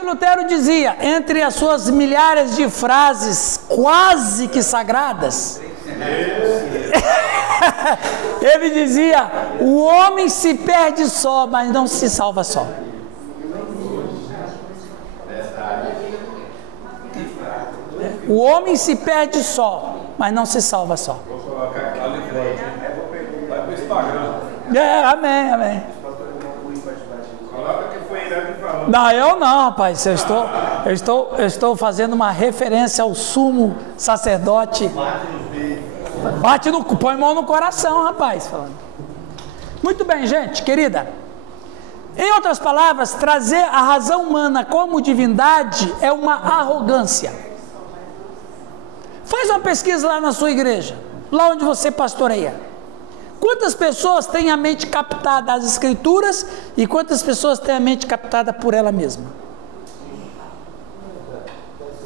Lutero dizia, entre as suas milhares de frases quase que sagradas, ele dizia: o homem se perde só, mas não se salva só. O homem se perde só, mas não se salva só. Vou colocar aqui no vai para o Instagram. Amém. Coloca que foi ele que falou. Não, eu não, rapaz. Eu estou fazendo uma referência ao sumo sacerdote. Põe mão no coração, rapaz. Falando. Muito bem, gente, querida. Em outras palavras, trazer a razão humana como divindade é uma arrogância. Faz uma pesquisa lá na sua igreja, lá onde você pastoreia. Quantas pessoas têm a mente captada às escrituras e quantas pessoas têm a mente captada por ela mesma?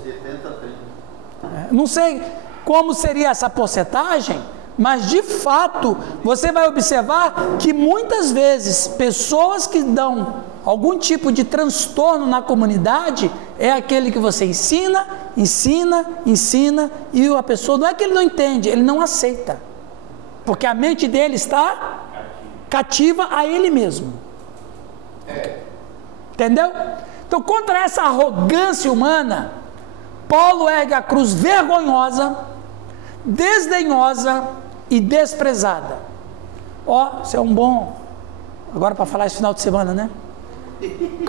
70-30. Não sei como seria essa porcentagem, mas de fato você vai observar que muitas vezes pessoas que dão algum tipo de transtorno na comunidade é aquele que você ensina, e a pessoa não é que ele não entende, ele não aceita. Porque a mente dele está cativa a ele mesmo. Entendeu? Então, contra essa arrogância humana, Paulo ergue a cruz vergonhosa, desdenhosa e desprezada. Isso é um bom... Agora para falar esse final de semana, né?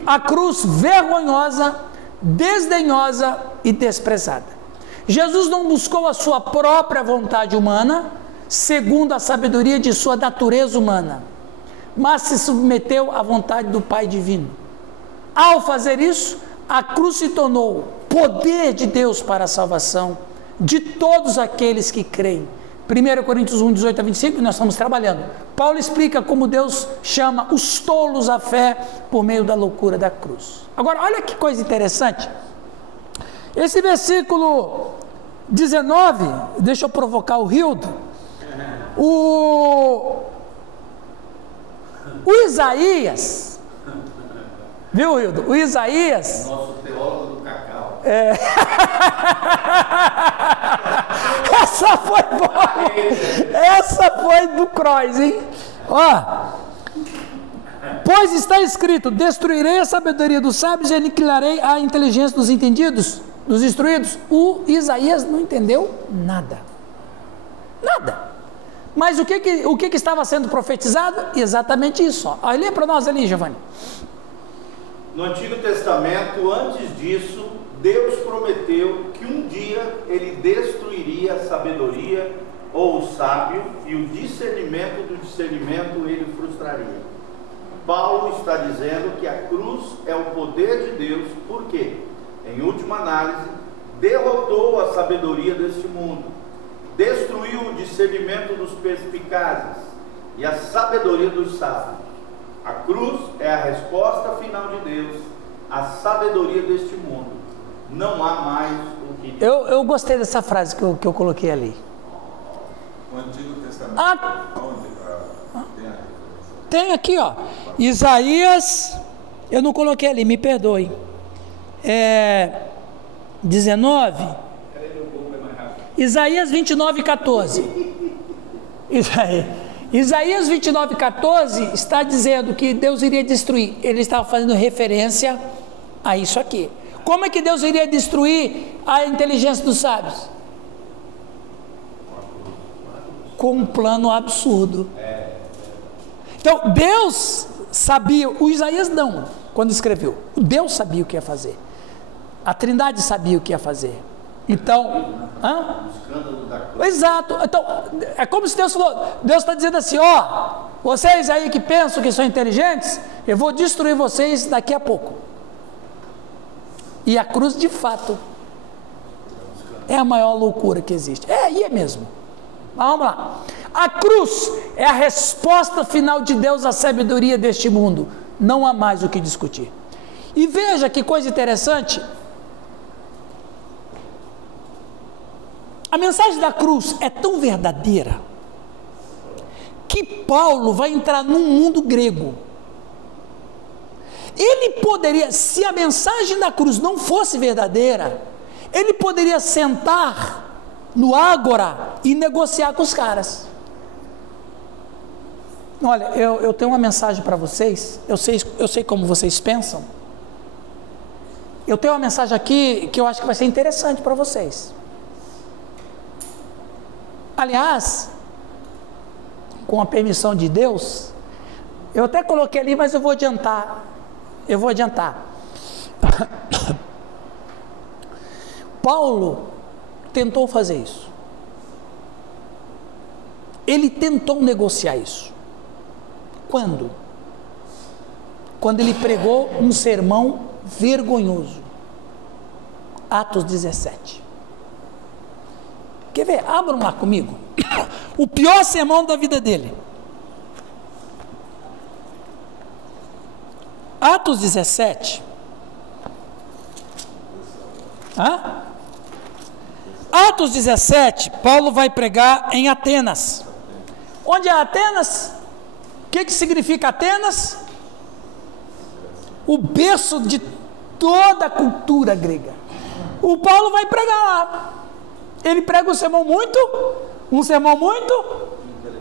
A cruz vergonhosa, desdenhosa e desprezada. Jesus não buscou a sua própria vontade humana, segundo a sabedoria de sua natureza humana, mas se submeteu à vontade do Pai divino. Ao fazer isso, a cruz se tornou poder de Deus para a salvação de todos aqueles que creem. 1 Coríntios 1, 18 a 25, nós estamos trabalhando. Paulo explica como Deus chama os tolos à fé por meio da loucura da cruz. Agora, olha que coisa interessante. Esse versículo 19, deixa eu provocar o Rildo. O Isaías, viu, Rildo? O Isaías... Nosso teólogo do cacau. Essa foi boa. Essa foi do Croix, hein? Pois está escrito: destruirei a sabedoria dos sábios e aniquilarei a inteligência dos entendidos, dos instruídos. O Isaías não entendeu nada. Mas o que estava sendo profetizado? Exatamente isso. Lê para nós ali, Giovanni. No Antigo Testamento, antes disso, Deus prometeu que um dia Ele destruiria a sabedoria ou o sábio, e o discernimento do discernimento Ele frustraria. Paulo está dizendo que a cruz é o poder de Deus, porque, em última análise, derrotou a sabedoria deste mundo, destruiu o discernimento dos perspicazes e a sabedoria dos sábios. A cruz é a resposta final de Deus à sabedoria deste mundo. Não há mais o que... Eu gostei dessa frase que eu coloquei ali. O Antigo Testamento. Tem aqui, Isaías, eu não coloquei ali, me perdoe. 19. Isaías 29, 14. Isaías 29, 14 está dizendo que Deus iria destruir. Ele estava fazendo referência a isso aqui. Como é que Deus iria destruir a inteligência dos sábios? Com um plano absurdo. Então, Deus sabia, o Isaías não, quando escreveu. Deus sabia o que ia fazer. A Trindade sabia o que ia fazer. Então, exato. Então, é como se Deus falou, Deus está dizendo assim, vocês aí que pensam que são inteligentes, eu vou destruir vocês daqui a pouco. E a cruz, de fato, é a maior loucura que existe. E é mesmo. Mas vamos lá. A cruz é a resposta final de Deus à sabedoria deste mundo. Não há mais o que discutir. E veja que coisa interessante. A mensagem da cruz é tão verdadeira que Paulo vai entrar num mundo grego. Ele poderia, se a mensagem da cruz não fosse verdadeira, ele poderia sentar no ágora e negociar com os caras. Olha, eu tenho uma mensagem para vocês, eu sei como vocês pensam. Eu tenho uma mensagem aqui que eu acho que vai ser interessante para vocês. Aliás, com a permissão de Deus, eu até coloquei ali, mas eu vou adiantar. Paulo tentou fazer isso. Ele tentou negociar isso. Quando? Quando ele pregou um sermão vergonhoso. Atos 17. Quer ver? Abram lá comigo. O pior sermão da vida dele. Atos 17. Atos 17, Paulo vai pregar em Atenas. Onde é Atenas? O que significa Atenas? O berço de toda a cultura grega. O Paulo vai pregar lá. Ele prega um sermão muito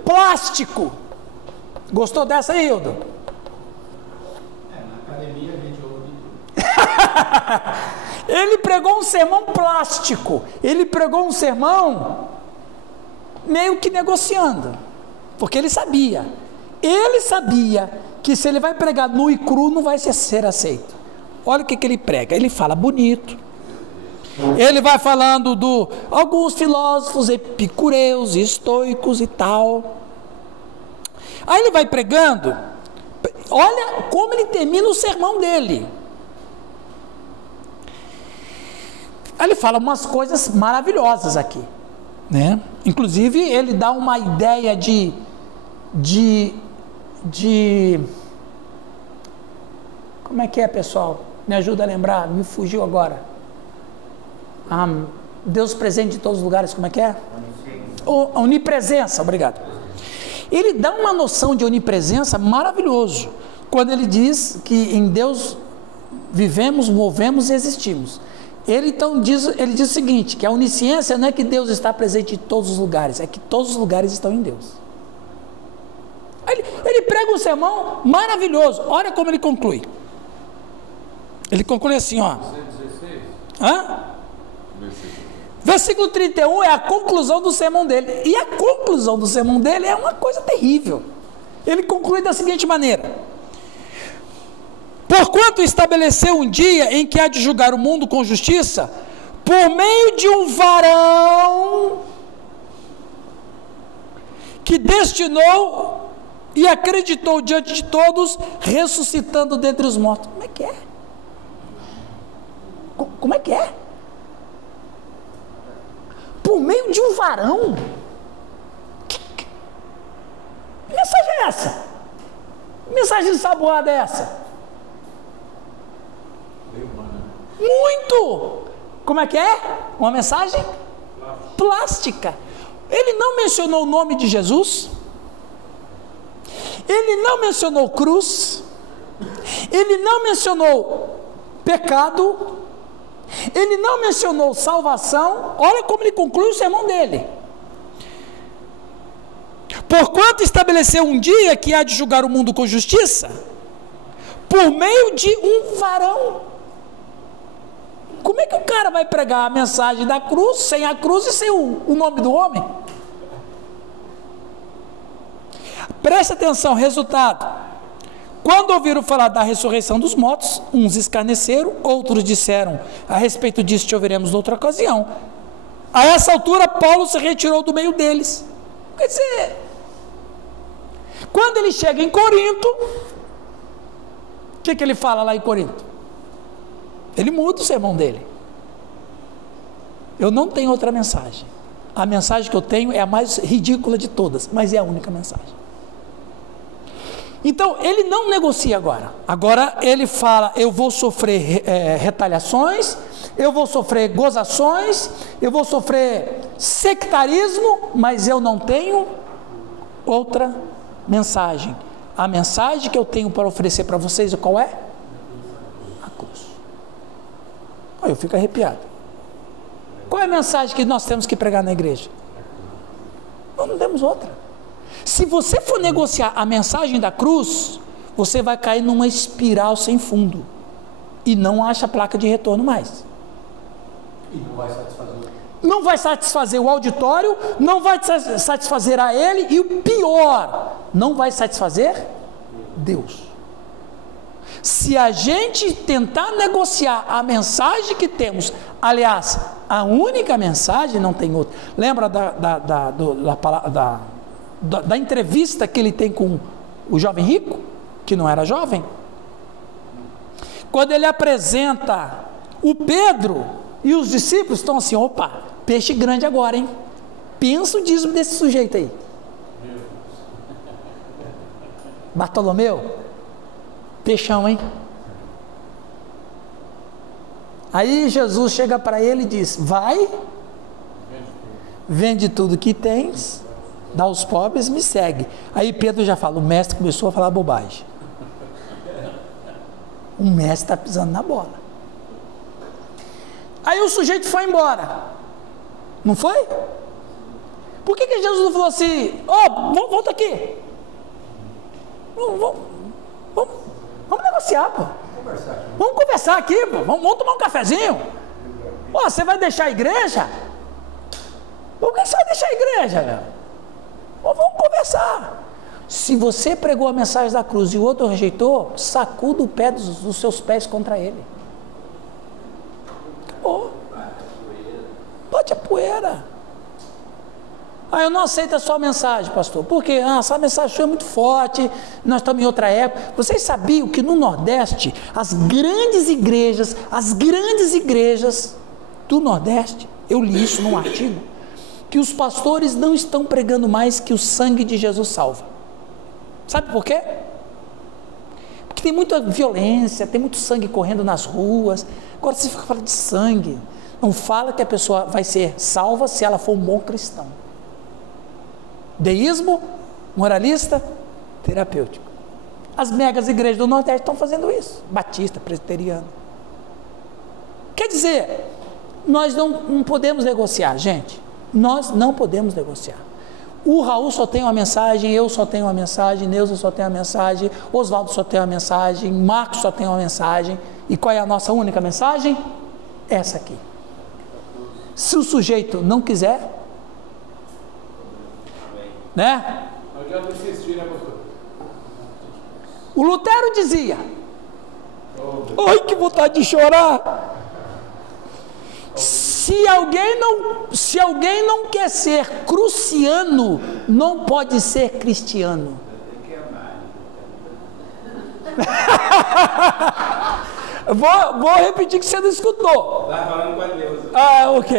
plástico. Gostou dessa aí, Hildo? Na academia a gente ouve tudo. Ele pregou um sermão plástico. Ele pregou um sermão meio que negociando. Porque ele sabia que se ele vai pregar nu e cru, não vai ser aceito. Olha o que ele prega. Ele fala bonito. Ele vai falando alguns filósofos epicureus, estoicos e tal. Aí ele vai pregando. Olha como ele termina o sermão dele. Aí ele fala umas coisas maravilhosas aqui, né? Inclusive ele dá uma ideia de como é que é, pessoal? Me ajuda a lembrar, me fugiu agora. Deus presente em todos os lugares, como é que é? Onipresença, obrigado. Ele dá uma noção de onipresença maravilhoso, quando ele diz que em Deus vivemos, movemos e existimos. Ele diz o seguinte, que a onisciência não é que Deus está presente em todos os lugares, é que todos os lugares estão em Deus. Ele prega um sermão maravilhoso. Olha como ele conclui. Ele conclui assim, ó. Versículo 31 é a conclusão do sermão dele. E a conclusão do sermão dele é uma coisa terrível. Ele conclui da seguinte maneira: porquanto estabeleceu um dia em que há de julgar o mundo com justiça, por meio de um varão que destinou e acreditou diante de todos, ressuscitando dentre os mortos. Como é que é? Como é que é? Por meio de um varão? Que mensagem é essa? Que mensagem saboada é essa? Muito! Como é que é? Uma mensagem plástica. Ele não mencionou o nome de Jesus. Ele não mencionou cruz. Ele não mencionou pecado. Ele não mencionou salvação. Olha como ele conclui o sermão dele. Porquanto estabeleceu um dia que há de julgar o mundo com justiça, por meio de um varão. Como é que o cara vai pregar a mensagem da cruz, sem a cruz e sem o nome do homem? Preste atenção, resultado. Quando ouviram falar da ressurreição dos mortos, uns escarneceram, outros disseram, a respeito disso te ouviremos noutra ocasião. A essa altura, Paulo se retirou do meio deles. Quer dizer, quando ele chega em Corinto, o que ele fala lá em Corinto? Ele muda o sermão dele. Eu não tenho outra mensagem. A mensagem que eu tenho é a mais ridícula de todas, mas é a única mensagem. Então, ele não negocia agora. Agora ele fala, eu vou sofrer retaliações, eu vou sofrer gozações, eu vou sofrer sectarismo, mas eu não tenho outra mensagem. A mensagem que eu tenho para oferecer para vocês, qual é? Eu fico arrepiado. Qual é a mensagem que nós temos que pregar na igreja? Nós não temos outra. Se você for negociar a mensagem da cruz, você vai cair numa espiral sem fundo e não acha placa de retorno mais. E não vai satisfazer. Não vai satisfazer o auditório, não vai satisfazer a ele e o pior, não vai satisfazer Deus. Se a gente tentar negociar a mensagem que temos, aliás, a única mensagem, não tem outra. Lembra da entrevista que ele tem com o jovem rico, que não era jovem? Quando ele apresenta o Pedro e os discípulos, estão assim, opa, peixe grande agora, hein? Pensa o dízimo desse sujeito aí. Bartolomeu, peixão, hein? Aí Jesus chega para ele e diz, vai, vende tudo que tens, dá aos pobres, me segue. Aí Pedro já fala, o mestre começou a falar bobagem. O mestre está pisando na bola. Aí o sujeito foi embora. Não foi? Por que Jesus não falou assim, volta aqui. Vamos negociar, pô. Vamos conversar aqui, pô. Vamos tomar um cafezinho. Pô, você vai deixar a igreja? Por que você vai deixar a igreja, velho? Vamos conversar. Se você pregou a mensagem da cruz e o outro rejeitou, sacuda o pé dos seus pés contra ele. Acabou. Bote a poeira. Eu não aceito a sua mensagem, pastor. Por quê? Essa mensagem sua é muito forte, nós estamos em outra época. Vocês sabiam que no Nordeste, as grandes igrejas do Nordeste, eu li isso num artigo, que os pastores não estão pregando mais que o sangue de Jesus salva. Sabe por quê? Porque tem muita violência, tem muito sangue correndo nas ruas. Agora você fica falando de sangue. Não fala que a pessoa vai ser salva se ela for um bom cristão. Deísmo, moralista, terapêutico. As megas igrejas do Nordeste estão fazendo isso. Batista, presbiteriano. Quer dizer, nós não podemos negociar, gente. Nós não podemos negociar. O Raul só tem uma mensagem, eu só tenho uma mensagem, Neuza só tem uma mensagem, Oswaldo só tem uma mensagem, Marcos só tem uma mensagem. E qual é a nossa única mensagem? Essa aqui. Se o sujeito não quiser, né? Não adianta insistir, né, pastor? O Lutero dizia, ai que vontade de chorar. Se alguém não quer ser cruciano, não pode ser cristiano. Vou repetir que você não escutou. Está falando com a Deus. Ok.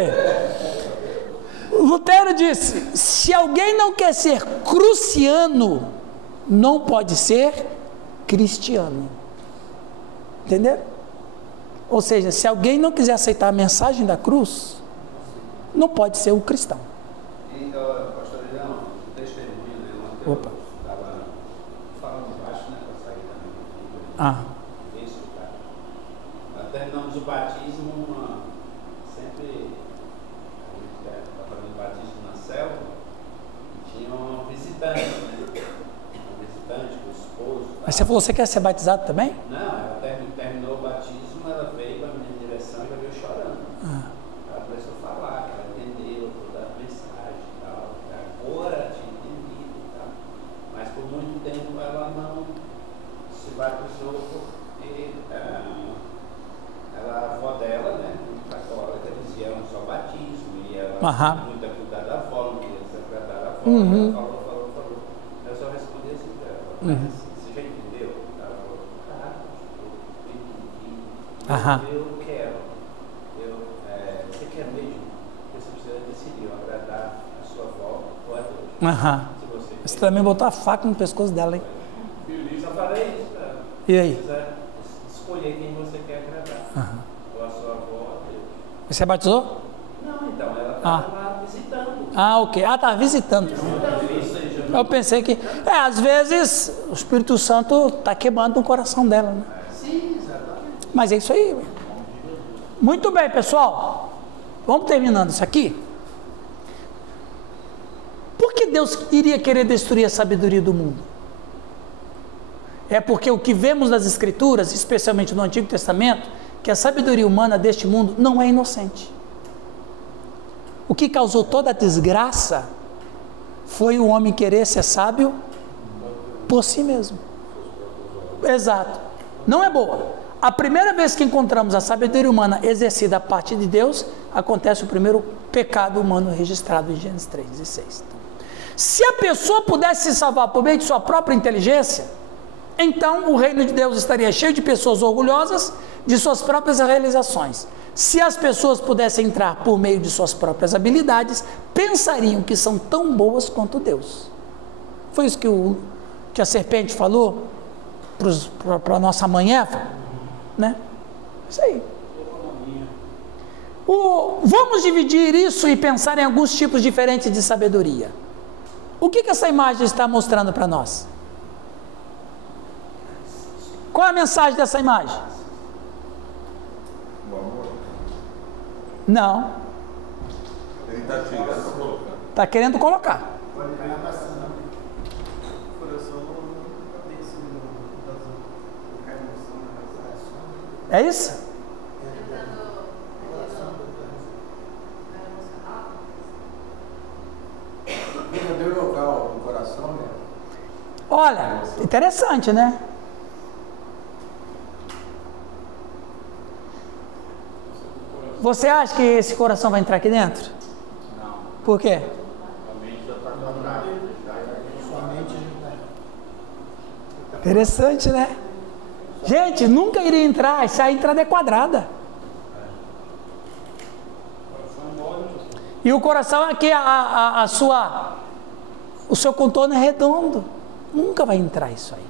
Lutero disse, se alguém não quer ser cruciano, não pode ser cristiano. Entendeu? Ou seja, se alguém não quiser aceitar a mensagem da cruz, não pode ser um cristão. Então, pastor Leão, o testemunho dele, ontem eu estava falando baixo, né, para sair também. Bem escutado. Nós terminamos o batismo, sempre a gente está fazendo batismo na selva, e tinha uma visitante, né? Uma visitante com o esposo. Mas você falou, você quer ser batizado também? Não, ela terminou o batismo, ela veio para a minha direção e já veio chorando. Ela começou a falar, que ela entendeu toda a mensagem e tal, que agora tinha entendido e tal. Mas por muito tempo ela não se batizou porque a avó dela, né, muito católica, dizia era um só batismo e ela tinha muito a cuidar da avó, não queria desagradar a avó. Ela falou. Eu só respondi assim para ela, mas você já entendeu? Ela falou, eu quero. Você quer mesmo? Porque você precisa decidir, agradar a sua avó ou a Deus. Você também botou a faca no pescoço dela, hein? Só falei isso para ela. E aí? Você precisa escolher quem você quer agradar. Ou a sua avó ou a Deus. Você batizou? Não, então, ela estava visitando. Ok. Estava visitando. Eu pensei que, às vezes, o Espírito Santo está queimando no coração dela, né? Sim, exatamente. Mas é isso aí. Muito bem, pessoal. Vamos terminando isso aqui. Por que Deus iria querer destruir a sabedoria do mundo? É porque o que vemos nas Escrituras, especialmente no Antigo Testamento, que a sabedoria humana deste mundo não é inocente. O que causou toda a desgraça foi o homem querer ser sábio por si mesmo. Exato. Não é boa. A primeira vez que encontramos a sabedoria humana exercida a partir de Deus, acontece o primeiro pecado humano registrado em Gênesis 3:16. Se a pessoa pudesse se salvar por meio de sua própria inteligência, então o reino de Deus estaria cheio de pessoas orgulhosas de suas próprias realizações. Se as pessoas pudessem entrar por meio de suas próprias habilidades, pensariam que são tão boas quanto Deus. Foi isso que a serpente falou para a nossa mãe Eva, né? Isso aí. Vamos dividir isso e pensar em alguns tipos diferentes de sabedoria. O que essa imagem está mostrando para nós? Qual é a mensagem dessa imagem? Não. Ele está tirando. Está querendo colocar. É isso? Olha, interessante, né? Você acha que esse coração vai entrar aqui dentro? Não. Por quê? Interessante, né? Gente, nunca iria entrar, se a entrada é quadrada. E o coração é que o seu contorno é redondo. Nunca vai entrar isso aí.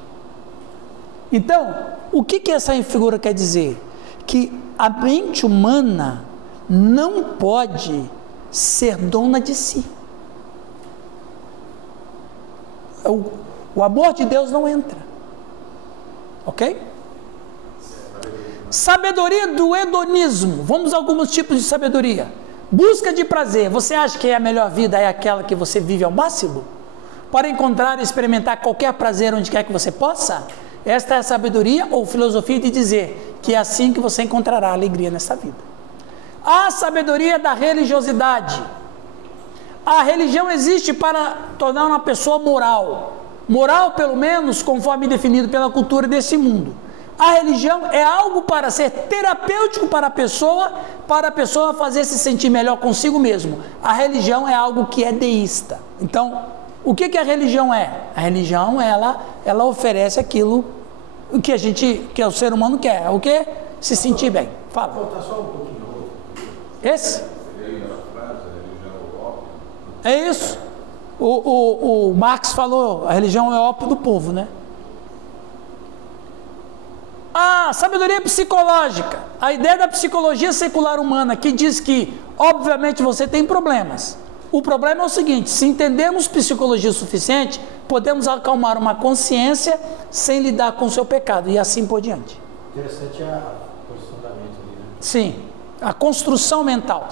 Então, o que essa figura quer dizer? Que a mente humana não pode ser dona de si. O amor de Deus não entra. Ok? Sabedoria do hedonismo. Vamos a alguns tipos de sabedoria. Busca de prazer. Você acha que a melhor vida é aquela que você vive ao máximo? Para encontrar e experimentar qualquer prazer onde quer que você possa? Esta é a sabedoria ou filosofia de dizer que é assim que você encontrará alegria nessa vida. A sabedoria da religiosidade. A religião existe para tornar uma pessoa moral. Moral, pelo menos, conforme definido pela cultura desse mundo. A religião é algo para ser terapêutico para a pessoa fazer se sentir melhor consigo mesmo. A religião é algo que é deísta. Então, o que a religião é? A religião, ela oferece aquilo que o ser humano quer. O que? Se sentir bem. Fala. Voltar só um pouquinho. Esse? É isso. O Marx falou, a religião é ópio do povo, né? A sabedoria psicológica, a ideia da psicologia secular humana, que diz que, obviamente, você tem problemas. O problema é o seguinte: se entendermos psicologia o suficiente, podemos acalmar uma consciência sem lidar com o seu pecado, e assim por diante. Interessante a posição da mente ali, né? Sim, a construção mental.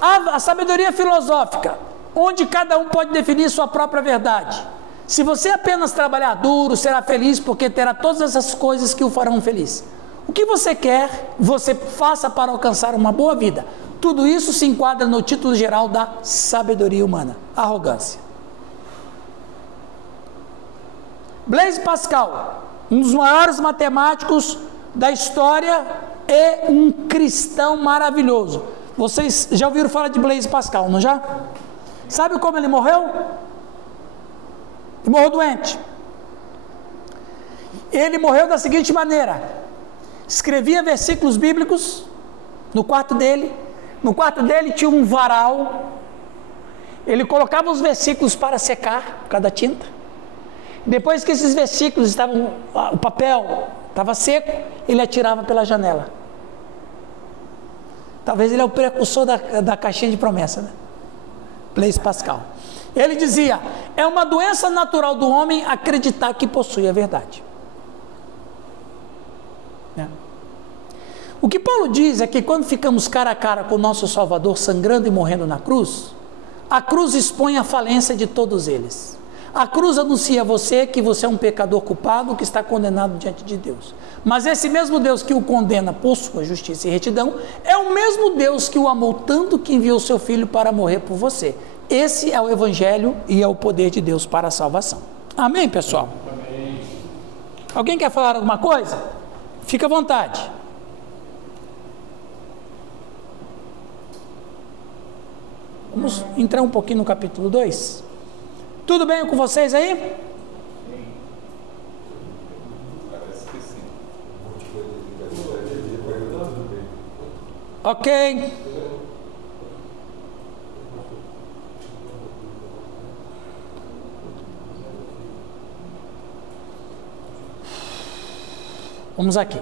A sabedoria filosófica, onde cada um pode definir sua própria verdade. Se você apenas trabalhar duro, será feliz porque terá todas essas coisas que o farão feliz. O que você quer, você faça para alcançar uma boa vida. Tudo isso se enquadra no título geral da sabedoria humana: arrogância. Blaise Pascal, um dos maiores matemáticos da história e um cristão maravilhoso. Vocês já ouviram falar de Blaise Pascal, não já? Sabe como ele morreu? Ele morreu doente. Ele morreu da seguinte maneira: escrevia versículos bíblicos no quarto dele. No quarto dele tinha um varal. Ele colocava os versículos para secar por causa da tinta. Depois que esses versículos estavam, o papel estava seco, ele atirava pela janela. Talvez ele é o precursor da caixinha de promessa, né? Blaise Pascal. Ele dizia: é uma doença natural do homem acreditar que possui a verdade. O que Paulo diz é que quando ficamos cara a cara com o nosso Salvador sangrando e morrendo na cruz, a cruz expõe a falência de todos eles. A cruz anuncia a você que você é um pecador culpado que está condenado diante de Deus. Mas esse mesmo Deus que o condena por sua justiça e retidão é o mesmo Deus que o amou tanto que enviou seu Filho para morrer por você. Esse é o Evangelho e é o poder de Deus para a salvação. Amém, pessoal? Amém. Alguém quer falar alguma coisa? Fica à vontade. Vamos entrar um pouquinho no capítulo 2. Tudo bem com vocês aí? Sim. Ok. Vamos aqui.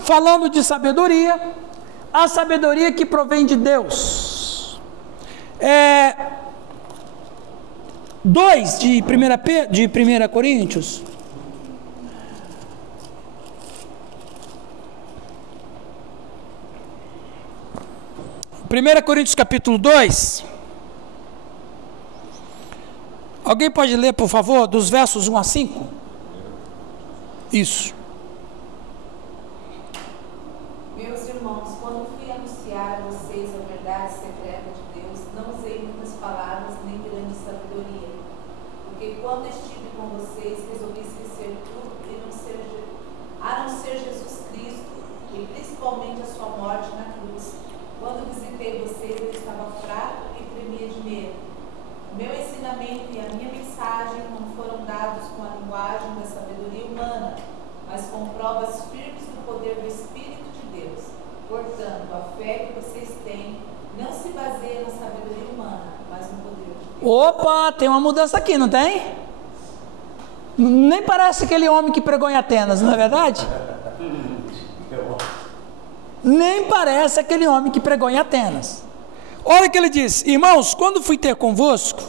Falando de sabedoria, a sabedoria que provém de Deus. 2 de 1 Coríntios. 1 Coríntios capítulo 2. Alguém pode ler, por favor, dos versos 1 a 5? Isso. Meus irmãos, quando fui anunciar a vocês a verdade secreta de Deus, não usei muitas palavras nem grande sabedoria, porque quando estive com vocês, resolvi esquecer tudo a não ser Jesus Cristo, e principalmente a sua morte na cruz. Quando visitei vocês, eu estava fraco e tremia de medo. O meu ensinamento e a minha mensagem não foram dados com a linguagem da sabedoria humana, mas com provas firmes do poder do Espírito de Deus. Portanto, a fé que vocês têm não se baseia na sabedoria humana, mas no poder de Deus. Opa, tem uma mudança aqui, não tem? Nem parece aquele homem que pregou em Atenas, não é verdade? Nem parece aquele homem que pregou em Atenas. Olha o que ele diz: irmãos, quando fui ter convosco,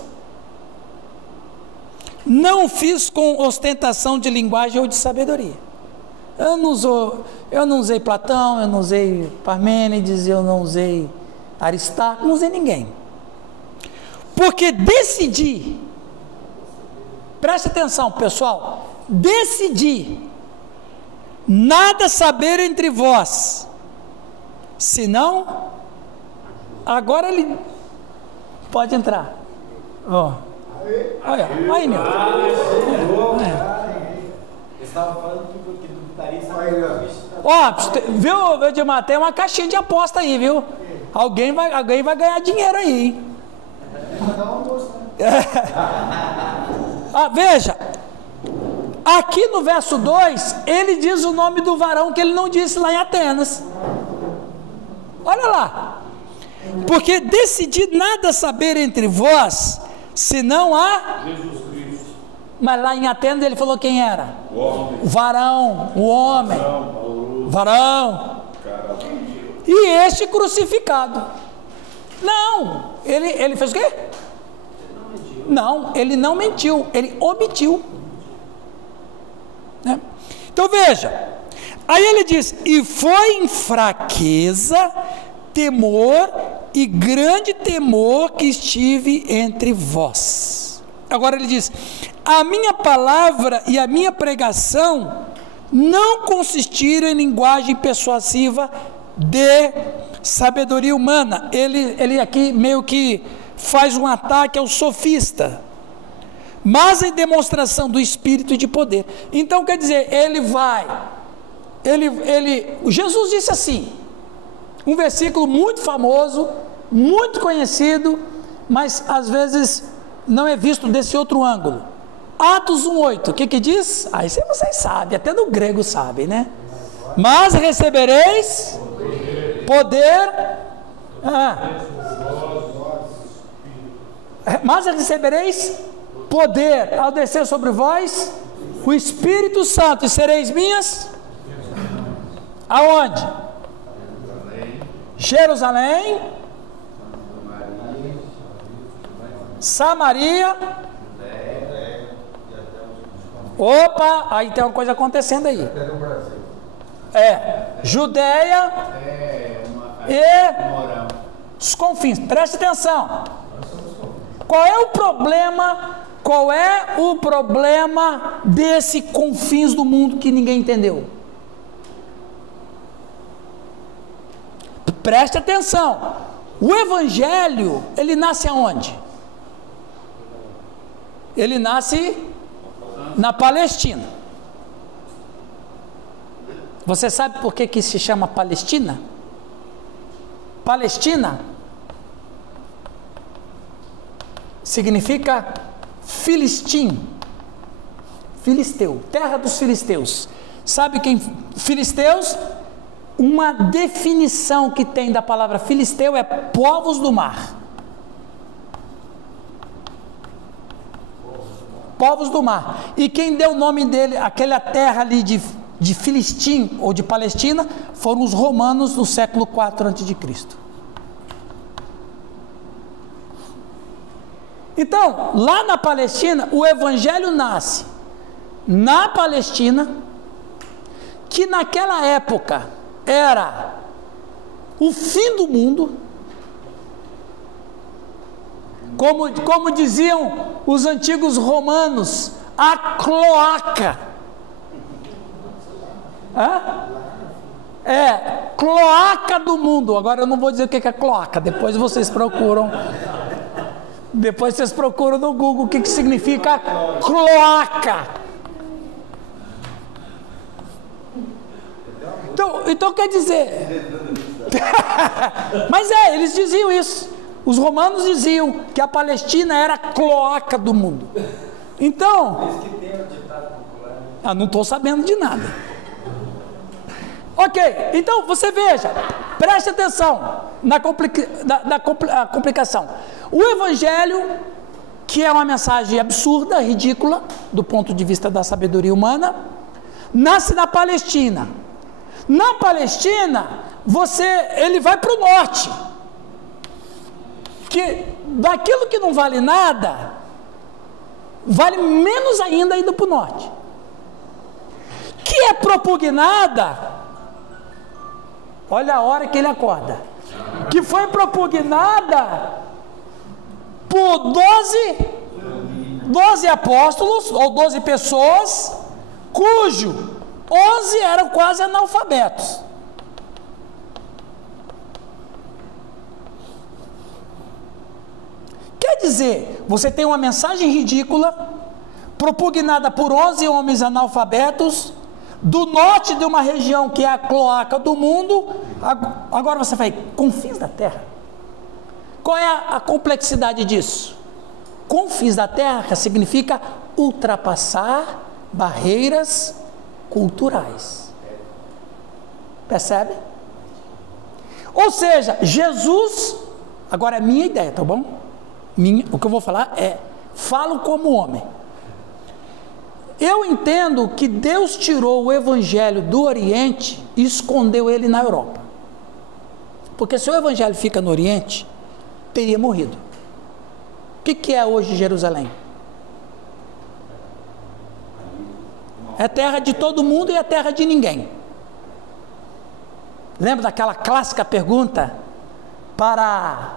não fiz com ostentação de linguagem ou de sabedoria. Eu não usei Platão, eu não usei Parmênides, eu não usei Aristarco, não usei ninguém. Porque decidi, preste atenção, pessoal, decidi nada saber entre vós, senão, agora ele pode entrar. Ó. Olha, aí, meu. Estava falando que Ó, viu, Edmar, tem uma caixinha de aposta aí, viu? Alguém vai ganhar dinheiro aí, hein? Veja, aqui no verso 2, ele diz o nome do varão que ele não disse lá em Atenas. Olha lá. Porque decidi nada saber entre vós, senão a Jesus Cristo. Mas lá em Atenas ele falou quem era? O homem. O varão, o homem. Varão. E este crucificado. Não, ele fez o quê? Não, ele não mentiu, ele omitiu. Né? Então veja, aí ele diz: e foi em fraqueza, temor e grande temor que estive entre vós. Agora ele diz: a minha palavra e a minha pregação não consistiram em linguagem persuasiva de sabedoria humana. Ele aqui meio que faz um ataque ao sofista, mas em demonstração do Espírito de poder. Então quer dizer, Jesus disse assim, um versículo muito famoso, muito conhecido, mas às vezes não é visto desse outro ângulo. Atos 1:8, o que diz? Aí vocês sabem, até no grego sabem, né? Mas recebereis poder. Mas recebereis poder ao descer sobre vós o Espírito Santo, e sereis minhas. Aonde? Jerusalém, Samaria. Opa, aí tem uma coisa acontecendo aí. Judéia e Moral. os confins. Preste atenção. Qual é o problema? Qual é o problema desse confins do mundo que ninguém entendeu? Preste atenção. O evangelho, ele nasce aonde? Ele nasce na Palestina. Você sabe por que se chama Palestina? Palestina significa Filistim, filisteu, terra dos filisteus. Sabe quem? Filisteus, uma definição que tem da palavra filisteu é povos do mar. Povos do mar. E quem deu o nome dele, aquela terra ali de Filistim ou de Palestina, foram os romanos no século IV a.C. Então, lá na Palestina, o evangelho nasce na Palestina, que naquela época era o fim do mundo, como diziam os antigos romanos, a cloaca. Cloaca do mundo. Agora eu não vou dizer o que é cloaca, depois vocês procuram. Depois vocês procuram no Google o que significa cloaca. Então quer dizer. Mas eles diziam isso. Os romanos diziam que a Palestina era a cloaca do mundo. Então. Não estou sabendo de nada. Ok, então você veja, preste atenção na complicação. O evangelho, que é uma mensagem absurda, ridícula, do ponto de vista da sabedoria humana, nasce na Palestina. Na Palestina, ele vai para o norte, que daquilo que não vale nada, vale menos ainda indo para o norte, que é propugnada. Olha a hora que ele acorda. Que foi propugnada por 12 apóstolos, ou 12 pessoas, cujo 11 eram quase analfabetos. Quer dizer, você tem uma mensagem ridícula, propugnada por 11 homens analfabetos, do norte de uma região que é a cloaca do mundo. Agora você vai, confins da terra. Qual é a complexidade disso? Confins da terra significa ultrapassar barreiras culturais. Percebe? Ou seja, Jesus, agora é minha ideia, tá bom? O que eu vou falar falo como homem. Eu entendo que Deus tirou o evangelho do Oriente e escondeu ele na Europa. Porque se o evangelho fica no Oriente, teria morrido. O que é hoje Jerusalém? É terra de todo mundo e é terra de ninguém. Lembra daquela clássica pergunta para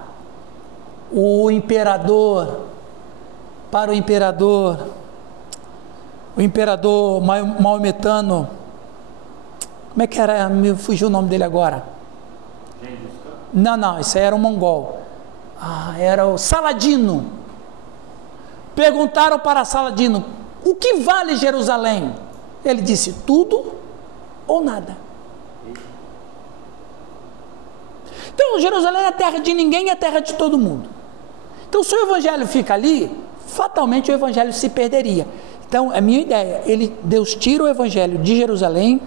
o imperador maometano, como é que era? Me fugiu o nome dele agora. Não, esse aí era um mongol. Era o Saladino. Perguntaram para Saladino: o que vale Jerusalém? Ele disse: tudo ou nada. Então Jerusalém é a terra de ninguém, é a terra de todo mundo. Então se o evangelho fica ali, fatalmente o evangelho se perderia. Então, é minha ideia, Deus tira o evangelho de Jerusalém,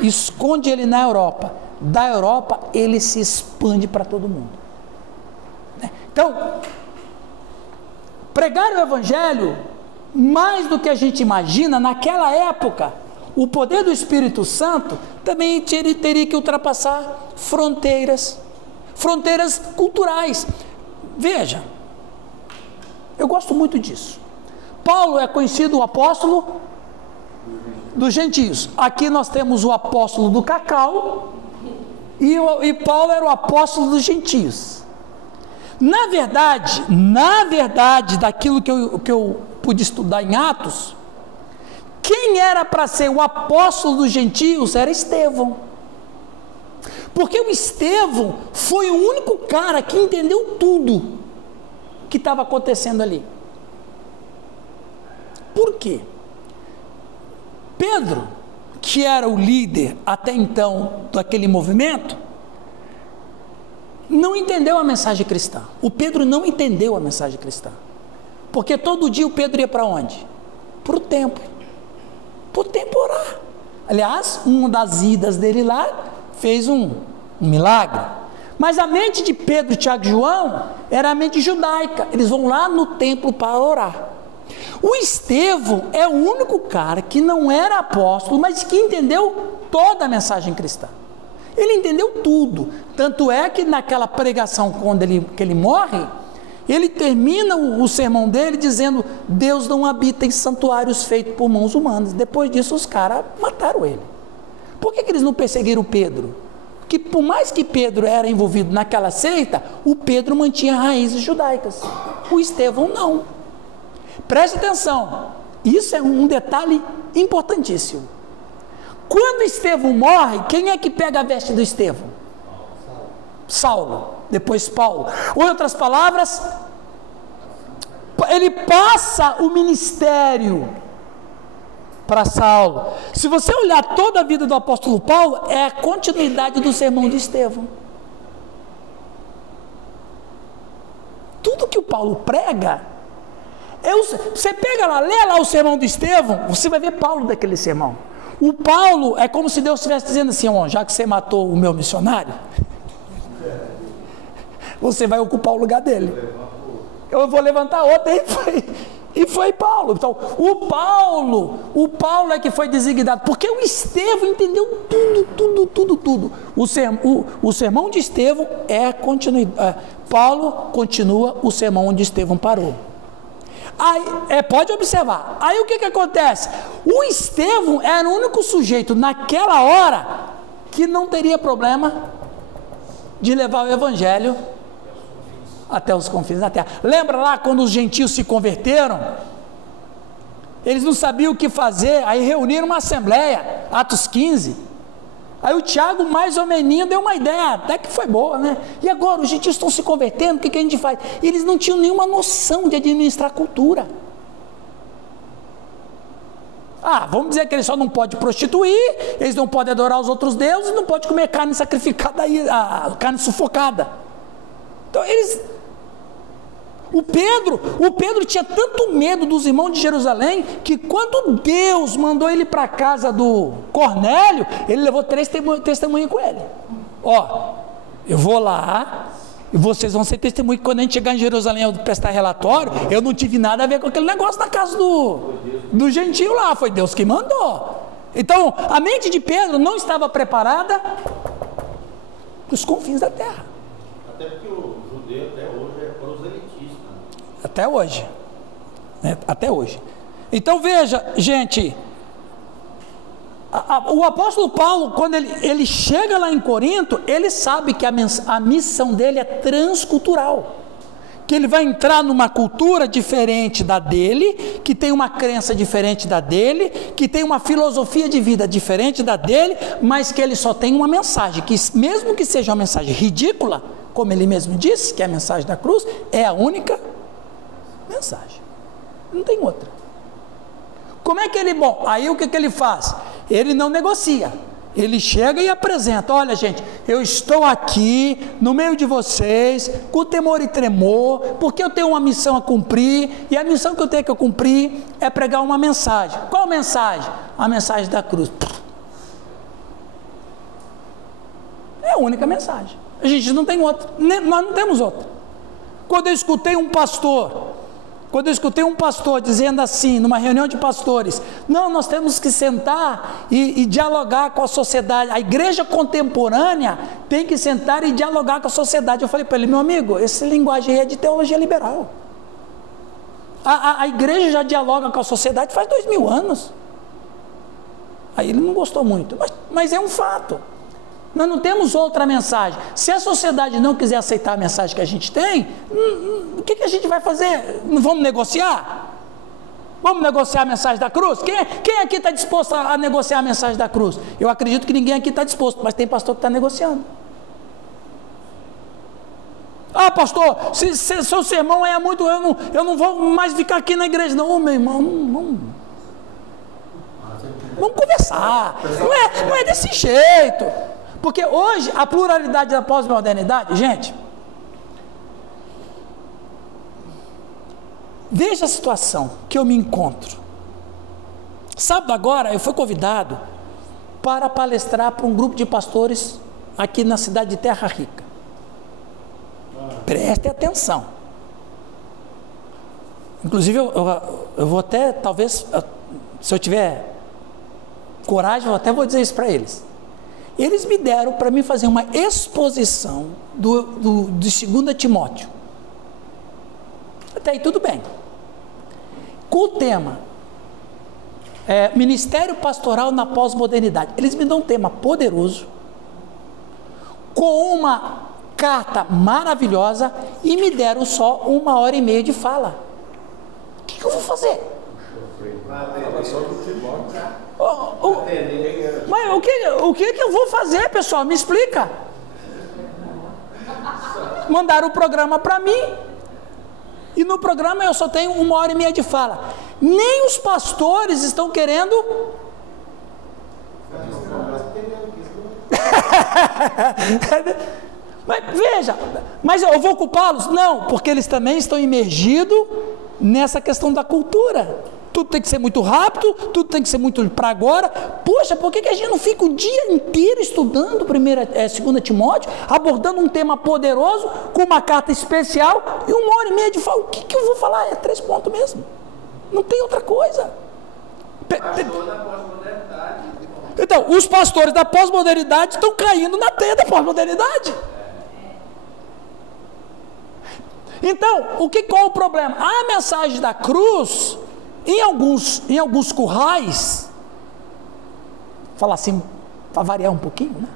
esconde ele na Europa. Da Europa, ele se expande para todo mundo. Então, pregar o evangelho, mais do que a gente imagina, naquela época, o poder do Espírito Santo também teria que ultrapassar fronteiras culturais. Veja, eu gosto muito disso. Paulo é conhecido o apóstolo dos gentios. Aqui nós temos o apóstolo do cacau, e Paulo era o apóstolo dos gentios. Na verdade, daquilo que eu pude estudar em Atos, quem era para ser o apóstolo dos gentios era Estevão. Porque o Estevão foi o único cara que entendeu tudo que estava acontecendo ali. Por quê? Pedro, que era o líder até então daquele movimento, não entendeu a mensagem cristã. O Pedro não entendeu a mensagem cristã. Porque todo dia o Pedro ia para onde? Para o templo. Para o templo orar. Aliás, uma das idas dele lá fez um milagre. Mas a mente de Pedro, Tiago e João era a mente judaica. Eles vão lá no templo para orar. O Estevão é o único cara que não era apóstolo, mas que entendeu toda a mensagem cristã. Ele entendeu tudo. Tanto é que naquela pregação, que ele morre, ele termina o sermão dele dizendo: Deus não habita em santuários feitos por mãos humanas. Depois disso os caras mataram ele. Por que eles não perseguiram Pedro? Porque por mais que Pedro era envolvido naquela seita, o Pedro mantinha raízes judaicas. O Estevão não. Preste atenção, isso é um detalhe importantíssimo. Quando Estevão morre, quem é que pega a veste do Estevão? Saulo, depois Paulo. Em outras palavras, ele passa o ministério para Saulo. Se você olhar toda a vida do apóstolo Paulo, é a continuidade do sermão de Estevão. Tudo que o Paulo prega, você pega lá, lê lá o sermão de Estevão, você vai ver Paulo daquele sermão. O Paulo é como se Deus estivesse dizendo assim: ó, já que você matou o meu missionário, você vai ocupar o lugar dele. Eu vou levantar outro. E foi Paulo. Então, o Paulo é que foi designado, porque o Estevão entendeu tudo. O sermão de Estevão é continuidade. Paulo continua o sermão onde Estevão parou. Aí, pode observar. Aí o que acontece? O Estevão era o único sujeito naquela hora que não teria problema de levar o evangelho até os confins da terra. Lembra lá quando os gentios se converteram? Eles não sabiam o que fazer, aí reuniram uma assembleia, Atos 15. Aí o Tiago, mais ou menos, deu uma ideia, até que foi boa, né? E agora, os gentios estão se convertendo, o que a gente faz? Eles não tinham nenhuma noção de administrar a cultura. Vamos dizer que eles só não podem prostituir, eles não podem adorar os outros deuses, não podem comer carne sacrificada, carne sufocada. Então, O Pedro tinha tanto medo dos irmãos de Jerusalém, que quando Deus mandou ele para a casa do Cornélio, ele levou 3 testemunhas com ele. Eu vou lá, e vocês vão ser testemunhas, que quando a gente chegar em Jerusalém, eu prestar relatório, eu não tive nada a ver com aquele negócio na casa do gentio lá, foi Deus que mandou. Então, a mente de Pedro não estava preparada para os confins da terra. Até porque o judeu até hoje é proselitista. Até hoje, né? Até hoje. Então veja, gente, o apóstolo Paulo, quando ele chega lá em Corinto, ele sabe que a missão dele é transcultural, que ele vai entrar numa cultura diferente da dele, que tem uma crença diferente da dele, que tem uma filosofia de vida diferente da dele, mas que ele só tem uma mensagem, que mesmo que seja uma mensagem ridícula, como ele mesmo disse, que é a mensagem da cruz, é a única mensagem, não tem outra. Como é que aí o que ele faz? Ele não negocia, ele chega e apresenta: olha gente, eu estou aqui no meio de vocês, com temor e tremor, porque eu tenho uma missão a cumprir, e a missão que eu tenho que cumprir é pregar uma mensagem. Qual mensagem? A mensagem da cruz. É a única mensagem, a gente não tem outra, nós não temos outra. Quando eu escutei um pastor dizendo assim, numa reunião de pastores: não, nós temos que sentar e dialogar com a sociedade, a igreja contemporânea tem que sentar e dialogar com a sociedade. Eu falei para ele: meu amigo, essa linguagem é de teologia liberal. A igreja já dialoga com a sociedade faz 2000 anos. Aí ele não gostou muito, mas é um fato. Nós não temos outra mensagem. Se a sociedade não quiser aceitar a mensagem que a gente tem, o que a gente vai fazer? Não vamos negociar? Vamos negociar a mensagem da cruz? Quem aqui está disposto a negociar a mensagem da cruz? Eu acredito que ninguém aqui está disposto, mas tem pastor que está negociando. Ah, pastor, se seu sermão é muito, eu não vou mais ficar aqui na igreja. Não, meu irmão, vamos conversar. Não é desse jeito. Porque hoje, a pluralidade da pós-modernidade, gente, veja a situação que eu me encontro. Sábado agora, eu fui convidado para palestrar para um grupo de pastores aqui na cidade de Terra Rica. Preste atenção. Inclusive, eu vou até, talvez, se eu tiver coragem, eu até vou dizer isso para eles. Eles me deram para mim fazer uma exposição de 2 Timóteo. Até aí tudo bem. Com o tema Ministério Pastoral na Pós-Modernidade. Eles me dão um tema poderoso, com uma carta maravilhosa, e me deram só 1h30 de fala. O que eu vou fazer? Mas o que eu vou fazer, pessoal? Me explica. Mandaram o programa para mim, e no programa eu só tenho 1h30 de fala. Nem os pastores estão querendo. Mas veja, mas eu vou culpá-los? Não, porque eles também estão imergidos nessa questão da cultura. Tudo tem que ser muito rápido, tudo tem que ser muito para agora. Poxa, por que a gente não fica o dia inteiro estudando 2 Timóteo, abordando um tema poderoso, com uma carta especial, e 1h30 de fala? O que eu vou falar? É 3 pontos mesmo. Não tem outra coisa. Pastor da pós-modernidade. Então, os pastores da pós-modernidade estão caindo na teia da pós-modernidade. Então, qual é o problema? A mensagem da cruz, em alguns currais, falar assim, para variar um pouquinho, né?